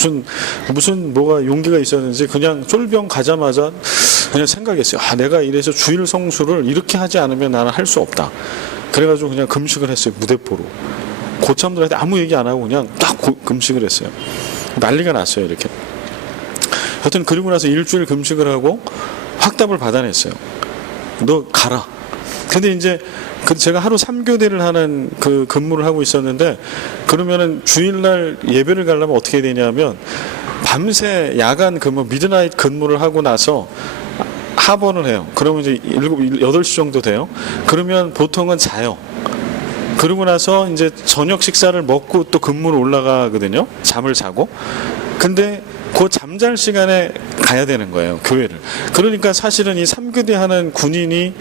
무슨 뭐가 용기가 있었는지 그냥 쫄병 가자마자 그냥 생각했어요. 내가 이래서 주일 성수를 이렇게 하지 않으면 나는 할 수 없다. 그래가지고 그냥 금식을 했어요. 무대포로. 고참들한테 아무 얘기 안 하고 그냥 딱 금식을 했어요. 난리가 났어요. 이렇게. 여튼 그리고 나서 일주일 금식을 하고 확답을 받아냈어요. 너 가라. 근데 이제 제가 하루 3교대를 하는 그 근무를 하고 있었는데 그러면은 주일날 예배를 가려면 어떻게 되냐면 밤새 야간 근무, 미드나잇 근무를 하고 나서 하번을 해요. 그러면 이제 8시 정도 돼요. 그러면 보통은 자요. 그러고 나서 이제 저녁 식사를 먹고 또 근무를 올라가거든요. 잠을 자고. 근데 그 잠잘 시간에 가야 되는 거예요, 교회를. 그러니까 사실은 이 3교대 하는 군인이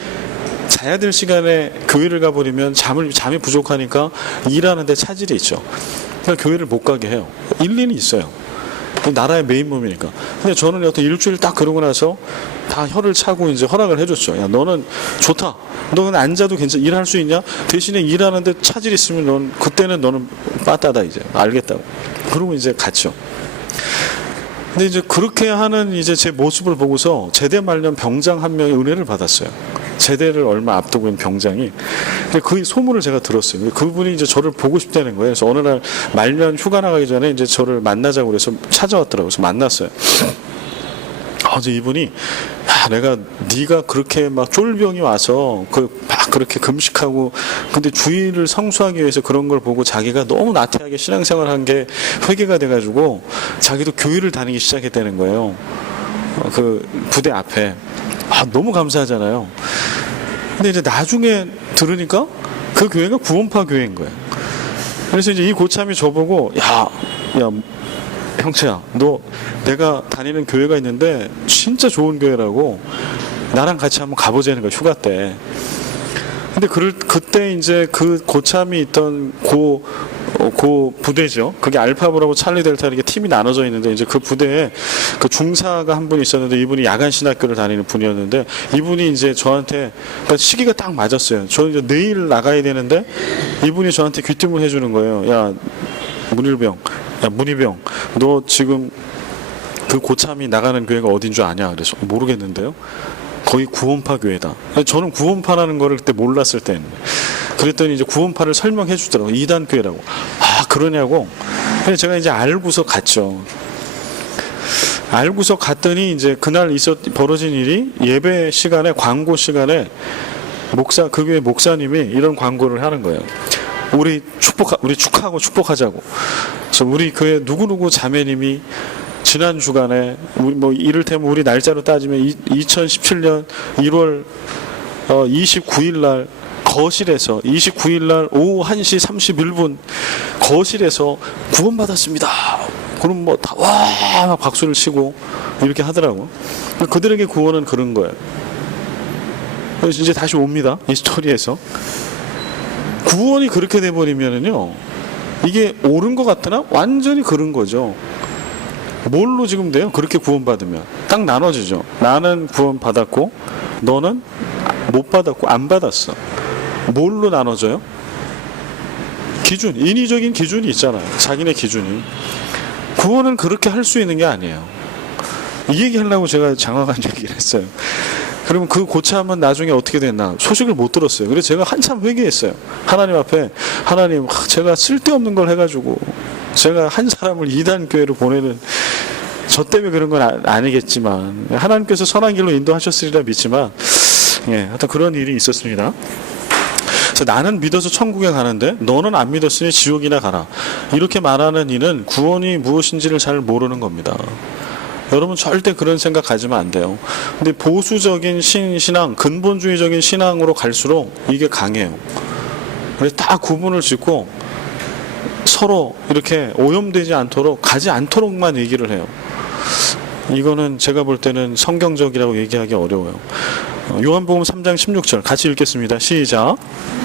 자야 될 시간에 교회를 가버리면 잠이 부족하니까 일하는데 차질이 있죠. 그러니까 교회를 못 가게 해요. 일리는 있어요. 나라의 메인 몸이니까. 근데 저는 어떤 일주일 딱 그러고 나서 다 혀를 차고 이제 허락을 해줬죠. 야, 너는 좋다. 너는 앉아도 괜찮아. 일할 수 있냐? 대신에 일하는데 차질 있으면 그때는 너는 빠따다 이제. 알겠다고. 그러고 이제 갔죠. 근데 이제 그렇게 하는 이제 제 모습을 보고서 제대 말년 병장 한 명의 은혜를 받았어요. 제대를 얼마 앞두고 있는 병장이. 근데 그 소문을 제가 들었어요. 그분이 이제 저를 보고 싶다는 거예요. 그래서 어느 날 말년 휴가 나가기 전에 이제 저를 만나자고 그래서 찾아왔더라고요. 그래서 만났어요. 어제 이분이 내가 네가 그렇게 막 쫄병이 와서 막 그렇게 금식하고 근데 주의를 성수하기 위해서 그런 걸 보고 자기가 너무 나태하게 신앙생활한 게 회개가 돼가지고 자기도 교회를 다니기 시작했다는 거예요. 그 부대 앞에. 너무 감사하잖아요. 근데 이제 나중에 들으니까 그 교회가 구원파 교회인 거예요. 그래서 이제 이 고참이 저보고 야 형채야, 너 내가 다니는 교회가 있는데 진짜 좋은 교회라고 나랑 같이 한번 가보자는 거야, 휴가 때. 근데 그때 이제 그 고참이 있던 고 부대죠. 그게 알파브라고 찰리 델타 이렇게 팀이 나눠져 있는데 이제 그 부대에 그 중사가 한 분 있었는데 이분이 야간 신학교를 다니는 분이었는데 이분이 이제 저한테 그러니까 시기가 딱 맞았어요. 저는 이제 내일 나가야 되는데 이분이 저한테 귀띔을 해주는 거예요. 야 문희병, 너 지금 그 고참이 나가는 교회가 어딘 줄 아냐? 그래서 모르겠는데요. 거의 구원파 교회다. 저는 구원파라는 거를 그때 몰랐을 때는. 그랬더니 이제 구원파를 설명해 주더라고요. 2단 교회라고. 그러냐고. 그래서 제가 이제 알고서 갔죠. 알고서 갔더니 이제 그날 벌어진 일이 예배 시간에, 광고 시간에 그 교회 목사님이 이런 광고를 하는 거예요. 우리 축하하고 축복하자고. 그래서 우리 교회 누구누구 자매님이 지난 주간에 이를테면 우리 날짜로 따지면 2017년 1월 29일 날 거실에서 29일 날 오후 1시 31분 거실에서 구원받았습니다. 그럼 다 와 박수를 치고 이렇게 하더라고. 그들에게 구원은 그런 거예요. 그래서 이제 다시 옵니다. 이 스토리에서 구원이 그렇게 돼버리면은요, 이게 옳은 것 같으나 완전히 그런 거죠. 뭘로 지금 돼요? 그렇게 구원받으면 딱 나눠지죠. 나는 구원받았고 너는 못 받았고 안 받았어. 뭘로 나눠져요? 기준, 인위적인 기준이 있잖아요. 자기네 기준이. 구원은 그렇게 할 수 있는 게 아니에요. 이 얘기 하려고 제가 장황한 얘기를 했어요. 그러면 그 고참은 나중에 어떻게 됐나 소식을 못 들었어요. 그래서 제가 한참 회개했어요. 하나님 앞에, 하나님, 제가 쓸데없는 걸 해가지고 제가 한 사람을 2단 교회로 보내는, 저 때문에 그런 건 아니겠지만 하나님께서 선한 길로 인도하셨으리라 믿지만, 하여튼 그런 일이 있었습니다. 그래서 나는 믿어서 천국에 가는데 너는 안 믿었으니 지옥이나 가라, 이렇게 말하는 이는 구원이 무엇인지를 잘 모르는 겁니다. 여러분 절대 그런 생각 가지면 안 돼요. 근데 보수적인 신앙, 근본주의적인 신앙으로 갈수록 이게 강해요. 그래서 다 구분을 짓고 서로 이렇게 오염되지 않도록, 가지 않도록만 얘기를 해요. 이거는 제가 볼 때는 성경적이라고 얘기하기 어려워요. 요한복음 3장 16절 같이 읽겠습니다. 시작.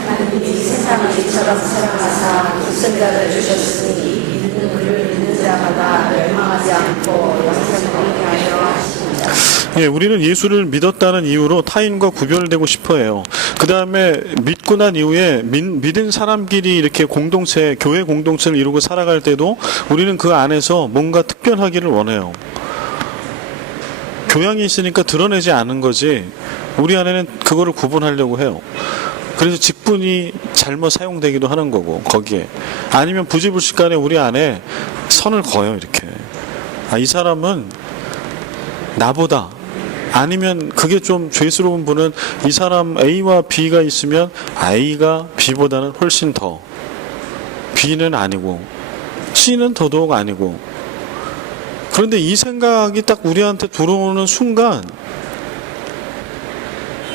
하나님이 세상을 이처럼 사랑하사 독생자를 주셨으니 믿는 그를 믿는 자마다 멸망하지 않고 영생을 얻게 하려 하십니다. 우리는 예수를 믿었다는 이유로 타인과 구별되고 싶어해요. 그 다음에 믿고 난 이후에 믿은 사람끼리 이렇게 공동체, 교회 공동체를 이루고 살아갈 때도 우리는 그 안에서 뭔가 특별하기를 원해요. 교양이 있으니까 드러내지 않은 거지 우리 안에는 그거를 구분하려고 해요. 그래서 직분이 잘못 사용되기도 하는 거고, 거기에 아니면 부지불식간에 우리 안에 선을 그어요. 이렇게 이 사람은 나보다, 아니면 그게 좀 죄스러운 분은 이 사람 A와 B가 있으면 A가 B보다는 훨씬 더, B는 아니고 C는 더더욱 아니고. 그런데 이 생각이 딱 우리한테 들어오는 순간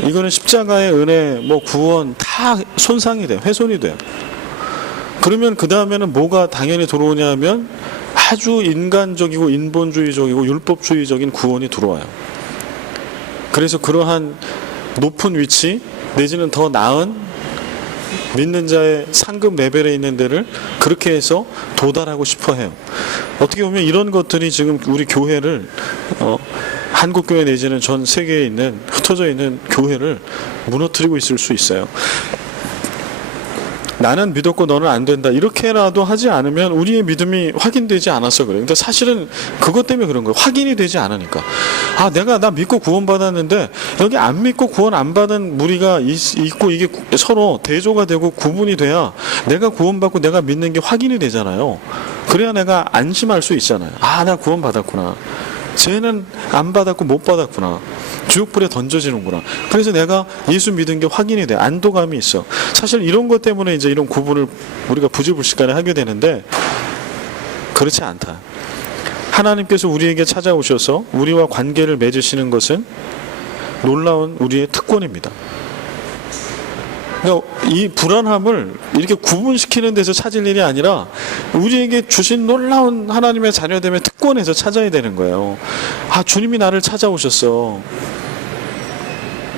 이거는 십자가의 은혜, 구원 다 손상이 돼요. 훼손이 돼요. 그러면 그 다음에는 뭐가 당연히 들어오냐면 아주 인간적이고 인본주의적이고 율법주의적인 구원이 들어와요. 그래서 그러한 높은 위치 내지는 더 나은 믿는 자의 상급 레벨에 있는 데를 그렇게 해서 도달하고 싶어 해요. 어떻게 보면 이런 것들이 지금 우리 교회를 한국교회 내지는 전 세계에 있는 흩어져 있는 교회를 무너뜨리고 있을 수 있어요. 나는 믿었고 너는 안 된다 이렇게라도 하지 않으면 우리의 믿음이 확인되지 않아서 그래요. 근데 사실은 그것 때문에 그런 거예요. 확인이 되지 않으니까. 나 믿고 구원받았는데 여기 안 믿고 구원 안 받은 무리가 있고 이게 서로 대조가 되고 구분이 돼야 내가 구원받고 내가 믿는 게 확인이 되잖아요. 그래야 내가 안심할 수 있잖아요. 나 구원받았구나. 쟤는 안 받았고 못 받았구나. 지옥불에 던져지는구나. 그래서 내가 예수 믿은 게 확인이 돼. 안도감이 있어. 사실 이런 것 때문에 이제 이런 구분을 우리가 부지불식간에 하게 되는데 그렇지 않다. 하나님께서 우리에게 찾아오셔서 우리와 관계를 맺으시는 것은 놀라운 우리의 특권입니다. 그러니까 이 불안함을 이렇게 구분시키는 데서 찾을 일이 아니라 우리에게 주신 놀라운 하나님의 자녀됨의 특권에서 찾아야 되는 거예요. 주님이 나를 찾아오셨어.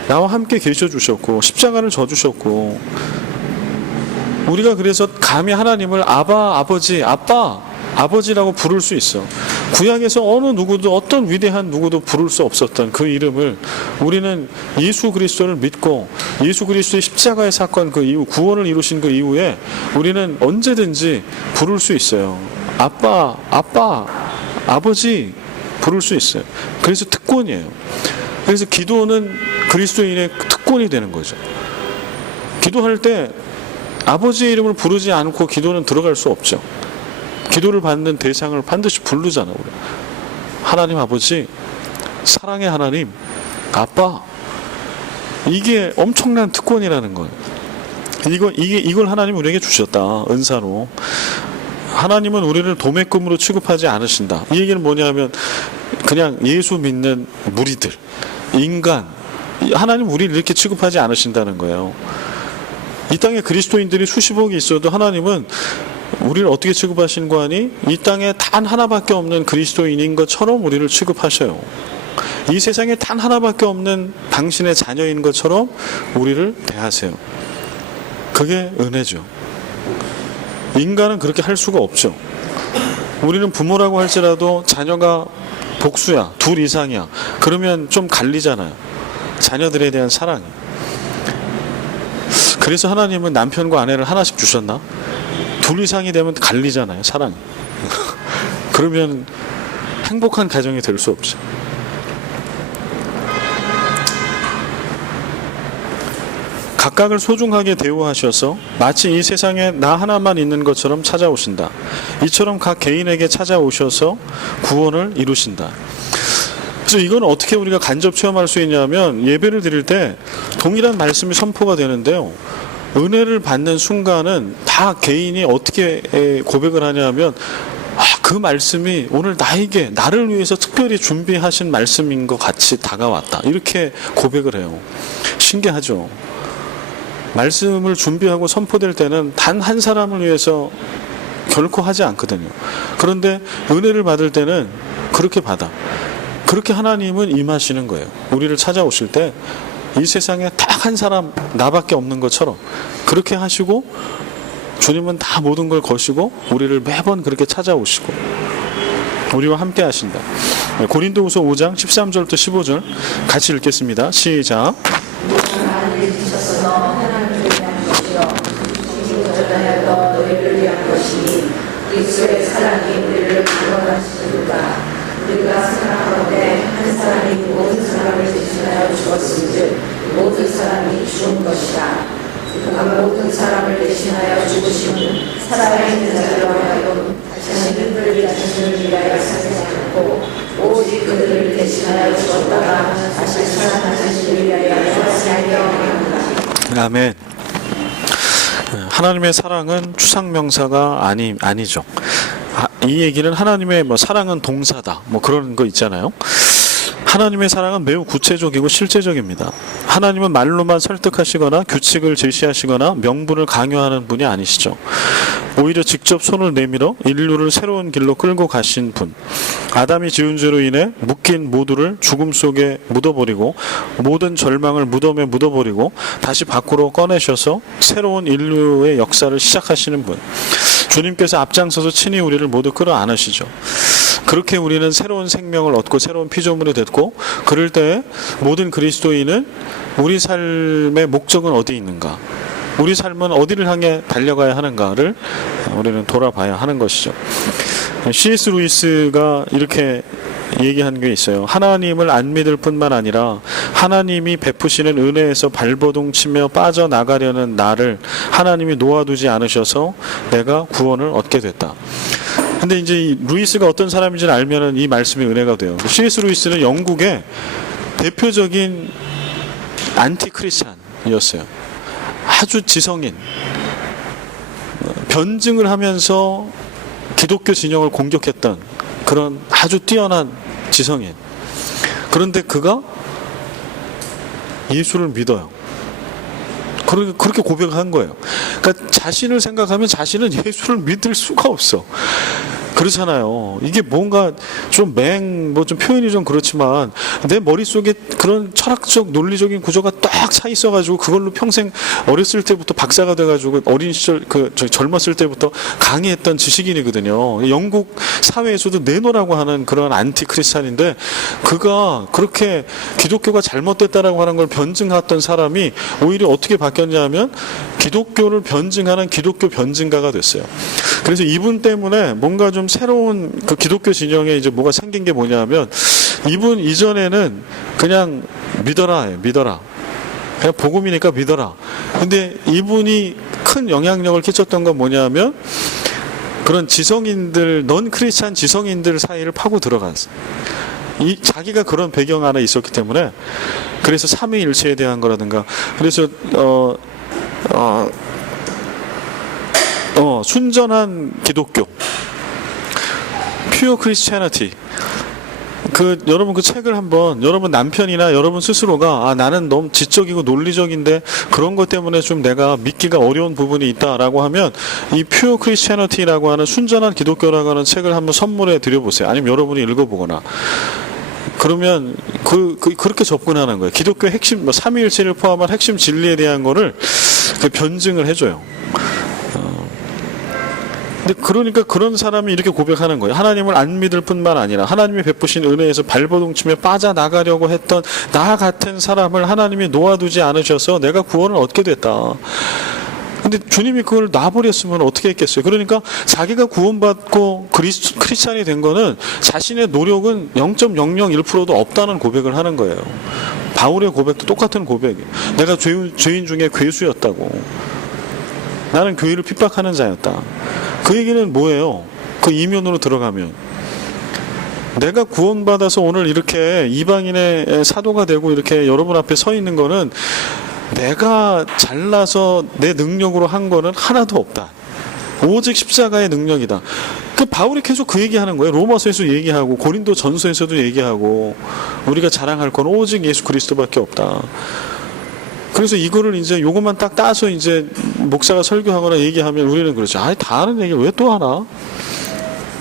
나와 함께 계셔 주셨고 십자가를 져 주셨고 우리가 그래서 감히 하나님을 아바, 아버지, 아빠, 아버지라고 부를 수 있어. 구약에서 어느 누구도 어떤 위대한 누구도 부를 수 없었던 그 이름을 우리는 예수 그리스도를 믿고 예수 그리스도의 십자가의 사건 그 이후 구원을 이루신 그 이후에 우리는 언제든지 부를 수 있어요. 아빠, 아버지 부를 수 있어요. 그래서 특권이에요. 그래서 기도는 그리스도인의 특권이 되는 거죠. 기도할 때 아버지의 이름을 부르지 않고 기도는 들어갈 수 없죠. 기도를 받는 대상을 반드시 부르잖아. 우리. 하나님 아버지, 사랑의 하나님, 아빠. 이게 엄청난 특권이라는 거예요. 이걸 하나님 우리에게 주셨다. 은사로. 하나님은 우리를 도매금으로 취급하지 않으신다. 이 얘기는 뭐냐면 그냥 예수 믿는 무리들, 인간. 하나님 우리를 이렇게 취급하지 않으신다는 거예요. 이 땅에 그리스도인들이 수십억이 있어도 하나님은 우리를 어떻게 취급하시는 거 아니? 이 땅에 단 하나밖에 없는 그리스도인인 것처럼 우리를 취급하셔요. 이 세상에 단 하나밖에 없는 당신의 자녀인 것처럼 우리를 대하세요. 그게 은혜죠. 인간은 그렇게 할 수가 없죠. 우리는 부모라고 할지라도 자녀가 복수야, 둘 이상이야. 그러면 좀 갈리잖아요. 자녀들에 대한 사랑이. 그래서 하나님은 남편과 아내를 하나씩 주셨나? 둘 이상이 되면 갈리잖아요, 사랑이. 그러면 행복한 가정이 될 수 없죠. 각각을 소중하게 대우하셔서 마치 이 세상에 나 하나만 있는 것처럼 찾아오신다. 이처럼 각 개인에게 찾아오셔서 구원을 이루신다. 그래서 이건 어떻게 우리가 간접 체험할 수 있냐면 예배를 드릴 때 동일한 말씀이 선포가 되는데요. 은혜를 받는 순간은 다 개인이 어떻게 고백을 하냐면 그 말씀이 오늘 나를 위해서 특별히 준비하신 말씀인 것 같이 다가왔다. 이렇게 고백을 해요. 신기하죠. 말씀을 준비하고 선포될 때는 단 한 사람을 위해서 결코 하지 않거든요. 그런데 은혜를 받을 때는 그렇게 받아. 그렇게 하나님은 임하시는 거예요. 우리를 찾아오실 때 이 세상에 딱 한 사람 나밖에 없는 것처럼 그렇게 하시고 주님은 다 모든 걸 거시고 우리를 매번 그렇게 찾아오시고 우리와 함께 하신다. 고린도후서 5장 13절부터 15절 같이 읽겠습니다. 시작. 그리스도의 사랑이 우리를 구원하시리로다. 우리가 생각하건대 한 사람이 모든 사람을 대신하여 죽었은즉 모든 사람이 죽은 것이다. 그가 모든 사람을 대신하여 죽으심은 살아있는 자들로 하여금 자신을 위하여 살지 않고 오직 그들을 대신하여 죽었다가 다시 살아나시기를 위하여 살려 합니다. 아멘. 하나님의 사랑은 추상명사가 아니죠. 이 얘기는 하나님의 사랑은 동사다. 그런 거 있잖아요. 하나님의 사랑은 매우 구체적이고 실제적입니다. 하나님은 말로만 설득하시거나 규칙을 제시하시거나 명분을 강요하는 분이 아니시죠. 오히려 직접 손을 내밀어 인류를 새로운 길로 끌고 가신 분. 아담이 지은 죄로 인해 묶인 모두를 죽음 속에 묻어버리고 모든 절망을 무덤에 묻어버리고 다시 밖으로 꺼내셔서 새로운 인류의 역사를 시작하시는 분. 주님께서 앞장서서 친히 우리를 모두 끌어안으시죠. 그렇게 우리는 새로운 생명을 얻고 새로운 피조물이 됐고, 그럴 때 모든 그리스도인은 우리 삶의 목적은 어디 있는가, 우리 삶은 어디를 향해 달려가야 하는가를 우리는 돌아봐야 하는 것이죠. C.S. 루이스가 이렇게 얘기한 게 있어요. 하나님을 안 믿을 뿐만 아니라 하나님이 베푸시는 은혜에서 발버둥치며 빠져나가려는 나를 하나님이 놓아두지 않으셔서 내가 구원을 얻게 됐다. 근데 이제 이 루이스가 어떤 사람인지를 알면은 이 말씀이 은혜가 돼요. C.S. 루이스는 영국의 대표적인 안티 크리스찬이었어요. 아주 지성인, 변증을 하면서 기독교 진영을 공격했던 그런 아주 뛰어난 지성인. 그런데 그가 예수를 믿어요. 그렇게 고백한 거예요. 그러니까 자신을 생각하면 자신은 예수를 믿을 수가 없어. 그렇잖아요. 이게 뭔가 좀 좀 표현이 좀 그렇지만 내 머릿속에 그런 철학적 논리적인 구조가 딱 차 있어가지고 그걸로 평생 어렸을 때부터 박사가 돼가지고 어린 시절 젊었을 때부터 강의했던 지식인이거든요. 영국 사회에서도 네노라고 하는 그런 안티 크리스찬인데, 그가 그렇게 기독교가 잘못됐다라고 하는 걸 변증했던 사람이 오히려 어떻게 바뀌었냐면 기독교를 변증하는 기독교 변증가가 됐어요. 그래서 이분 때문에 뭔가 좀 새로운 그 기독교 진영에 이제 뭐가 생긴 게 뭐냐면, 이분 이전에는 그냥 믿어라. 그냥 복음이니까 믿어라. 근데 이분이 큰 영향력을 끼쳤던 건 뭐냐면 그런 지성인들, 넌 크리스찬 지성인들 사이를 파고 들어갔어요. 자기가 그런 배경 안에 있었기 때문에. 그래서 삼위일체에 대한 거라든가, 그래서 순전한 기독교, 퓨어 크리스티애니티. 여러분 그 책을 한번, 여러분 남편이나 여러분 스스로가 나는 너무 지적이고 논리적인데 그런 것 때문에 좀 내가 믿기가 어려운 부분이 있다라고 하면 이 퓨어 크리스티애니티라고 하는 순전한 기독교라고 하는 책을 한번 선물해 드려보세요. 아니면 여러분이 읽어보거나. 그러면 그렇게 접근하는 거예요. 기독교의 핵심, 삼위일체를 포함한 핵심 진리에 대한 거를 변증을 해줘요. 근데 그러니까 그런 사람이 이렇게 고백하는 거예요. 하나님을 안 믿을 뿐만 아니라 하나님이 베푸신 은혜에서 발버둥치며 빠져나가려고 했던 나 같은 사람을 하나님이 놓아두지 않으셔서 내가 구원을 얻게 됐다. 근데 주님이 그걸 놔버렸으면 어떻게 했겠어요? 그러니까 자기가 구원받고 크리스찬이 된 거는 자신의 노력은 0.001%도 없다는 고백을 하는 거예요. 바울의 고백도 똑같은 고백이에요. 내가 죄인 중에 괴수였다고. 나는 교회를 핍박하는 자였다. 그 얘기는 뭐예요? 그 이면으로 들어가면 내가 구원받아서 오늘 이렇게 이방인의 사도가 되고 이렇게 여러분 앞에 서 있는 거는 내가 잘나서 내 능력으로 한 거는 하나도 없다. 오직 십자가의 능력이다. 바울이 계속 그 얘기하는 거예요. 로마서에서 얘기하고 고린도 전서에서도 얘기하고 우리가 자랑할 건 오직 예수 그리스도밖에 없다. 그래서 이거를 이제 요것만 딱 따서 이제 목사가 설교하거나 얘기하면 우리는 그렇죠. 다 아는 얘기를 왜 또 하나?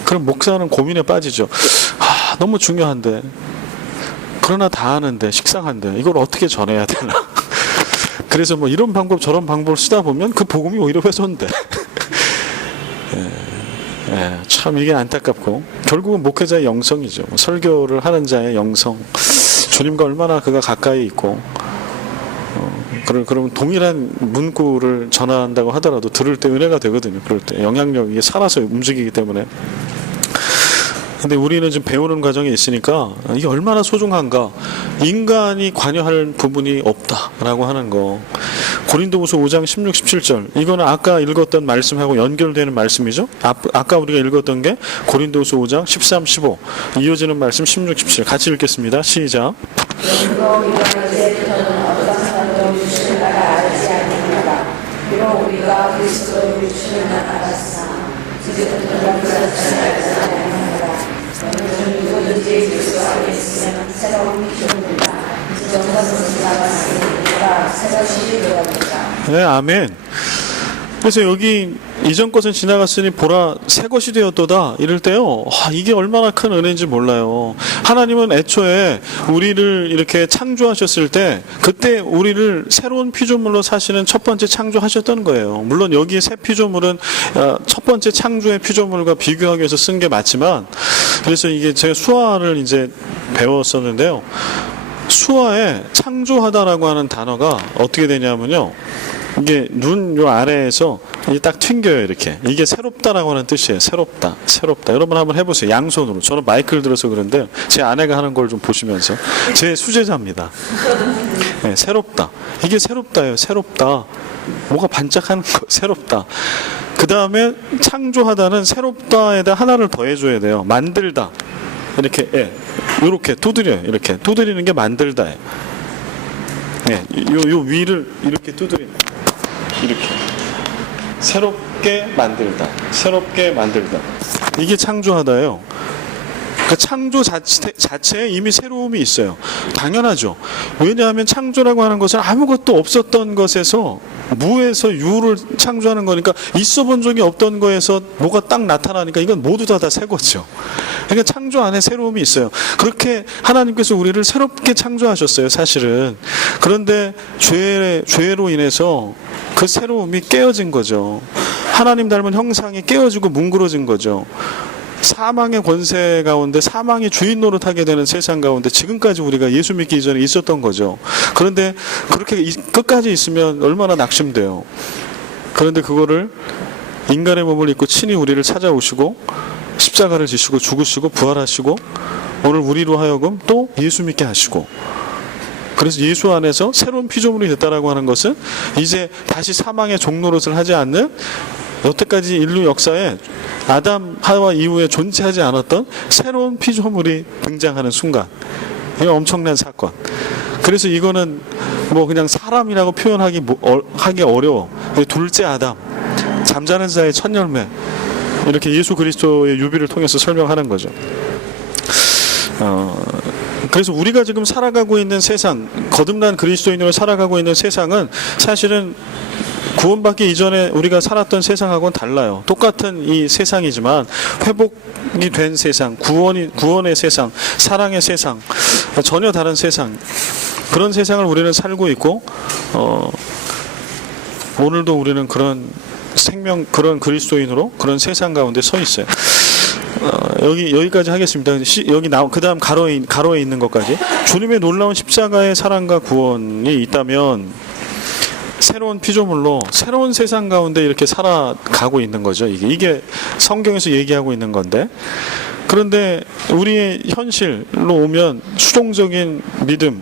그럼 목사는 고민에 빠지죠. 너무 중요한데. 그러나 다 아는데, 식상한데, 이걸 어떻게 전해야 되나? 그래서 뭐 이런 방법 저런 방법을 쓰다 보면 그 복음이 오히려 훼손돼. 참 이게 안타깝고 결국은 목회자의 영성이죠. 설교를 하는 자의 영성. 주님과 얼마나 그가 가까이 있고 그러면 동일한 문구를 전한다고 하더라도 들을 때 은혜가 되거든요. 그럴 때 영향력이 살아서 움직이기 때문에. 근데 우리는 지금 배우는 과정에 있으니까 이게 얼마나 소중한가. 인간이 관여할 부분이 없다라고 하는 거. 고린도후서 5장 16, 17절. 이거는 아까 읽었던 말씀하고 연결되는 말씀이죠. 아까 우리가 읽었던 게 고린도후서 5장 13, 15. 이어지는 말씀 16, 17. 같이 읽겠습니다. 시작. 우리가 그리스도를 주는 알았사. 누구든지 그리스도 안에 있으면 새로운 네, 아멘. 그래서 여기 이전 것은 지나갔으니 보라 새 것이 되었도다 이럴 때요, 이게 얼마나 큰 은혜인지 몰라요. 하나님은 애초에 우리를 이렇게 창조하셨을 때 그때 우리를 새로운 피조물로 사시는 첫 번째 창조하셨던 거예요. 물론 여기 새 피조물은 첫 번째 창조의 피조물과 비교하기 위해서 쓴 게 맞지만, 그래서 이게 제가 수화를 이제 배웠었는데요, 수화에 창조하다라고 하는 단어가 어떻게 되냐면요, 이게 눈 요 아래에서 이게 딱 튕겨요. 이렇게. 이게 새롭다라고 하는 뜻이에요. 새롭다, 새롭다. 여러분 한번 해보세요. 양손으로. 저는 마이크를 들어서 그런데 제 아내가 하는 걸 좀 보시면서. 제 수제자입니다. 네, 새롭다. 이게 새롭다예요. 새롭다. 뭐가 반짝하는 거. 새롭다. 그 다음에 창조하다는 새롭다에다 하나를 더해줘야 돼요. 만들다. 이렇게, 예, 이렇게 두드려요. 이렇게 두드리는 게 만들다예요. 네, 요 위를 이렇게 두드리는, 이렇게 새롭게 만들다, 새롭게 만들다. 이게 창조하다예요. 그 창조 자체에 이미 새로움이 있어요. 당연하죠. 왜냐하면 창조라고 하는 것은 아무것도 없었던 것에서, 무에서 유를 창조하는 거니까, 있어 본 적이 없던 거에서 뭐가 딱 나타나니까 이건 모두 다 새 거죠. 그러니까 창조 안에 새로움이 있어요. 그렇게 하나님께서 우리를 새롭게 창조하셨어요, 사실은. 그런데 죄로 인해서 그 새로움이 깨어진 거죠. 하나님 닮은 형상이 깨어지고 뭉그러진 거죠. 사망의 권세 가운데, 사망이 주인 노릇하게 되는 세상 가운데 지금까지 우리가 예수 믿기 이전에 있었던 거죠. 그런데 그렇게 끝까지 있으면 얼마나 낙심돼요. 그런데 그거를 인간의 몸을 입고 친히 우리를 찾아오시고 십자가를 지시고 죽으시고 부활하시고 오늘 우리로 하여금 또 예수 믿게 하시고, 그래서 예수 안에서 새로운 피조물이 됐다라고 하는 것은 이제 다시 사망의 종노릇을 하지 않는, 여태까지 인류 역사에 아담 하와 이후에 존재하지 않았던 새로운 피조물이 등장하는 순간, 이거 엄청난 사건. 그래서 이거는 뭐 그냥 사람이라고 표현하기 하기 어려워. 둘째 아담, 잠자는 자의 첫 열매, 이렇게 예수 그리스도의 유비를 통해서 설명하는 거죠. 그래서 우리가 지금 살아가고 있는 세상, 거듭난 그리스도인으로 살아가고 있는 세상은 사실은 구원받기 이전에 우리가 살았던 세상하고는 달라요. 똑같은 이 세상이지만 회복이 된 세상, 구원의 세상, 사랑의 세상, 전혀 다른 세상, 그런 세상을 우리는 살고 있고, 오늘도 우리는 그런 그런 그리스도인으로 그런 세상 가운데 서 있어요. 여기까지 하겠습니다. 여기 그 다음 가로에 있는 것까지. 주님의 놀라운 십자가의 사랑과 구원이 있다면 새로운 피조물로 새로운 세상 가운데 이렇게 살아가고 있는 거죠. 이게 성경에서 얘기하고 있는 건데, 그런데 우리의 현실로 오면 수동적인 믿음,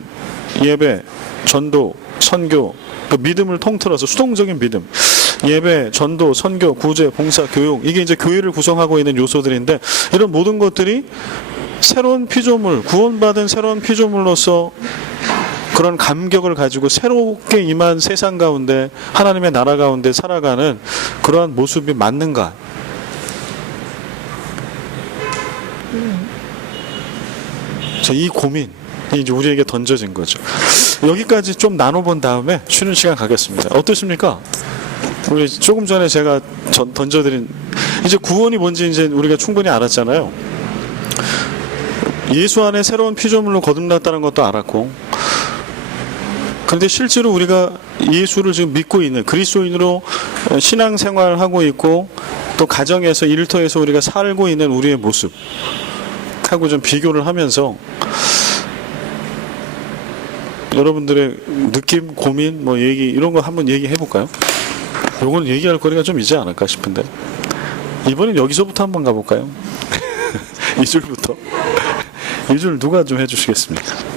예배, 전도, 선교, 그 믿음을 통틀어서 수동적인 믿음, 예배, 전도, 선교, 구제, 봉사, 교육, 이게 이제 교회를 구성하고 있는 요소들인데, 이런 모든 것들이 새로운 피조물, 구원받은 새로운 피조물로서 그런 감격을 가지고 새롭게 임한 세상 가운데, 하나님의 나라 가운데 살아가는 그러한 모습이 맞는가? 이 고민이 이제 우리에게 던져진 거죠. 여기까지 좀 나눠본 다음에 쉬는 시간 가겠습니다. 어떠십니까? 우리 조금 전에 제가 던져드린, 이제 구원이 뭔지 이제 우리가 충분히 알았잖아요. 예수 안에 새로운 피조물로 거듭났다는 것도 알았고, 그런데 실제로 우리가 예수를 지금 믿고 있는 그리스도인으로 신앙생활하고 있고, 또 가정에서 일터에서 우리가 살고 있는 우리의 모습하고 좀 비교를 하면서 여러분들의 느낌, 고민, 뭐 얘기, 이런 거 한번 얘기해 볼까요? 요건 얘기할 거리가 좀 있지 않을까 싶은데, 이번엔 여기서부터 한번 가볼까요? 2줄부터. 2줄 누가 좀 해주시겠습니까?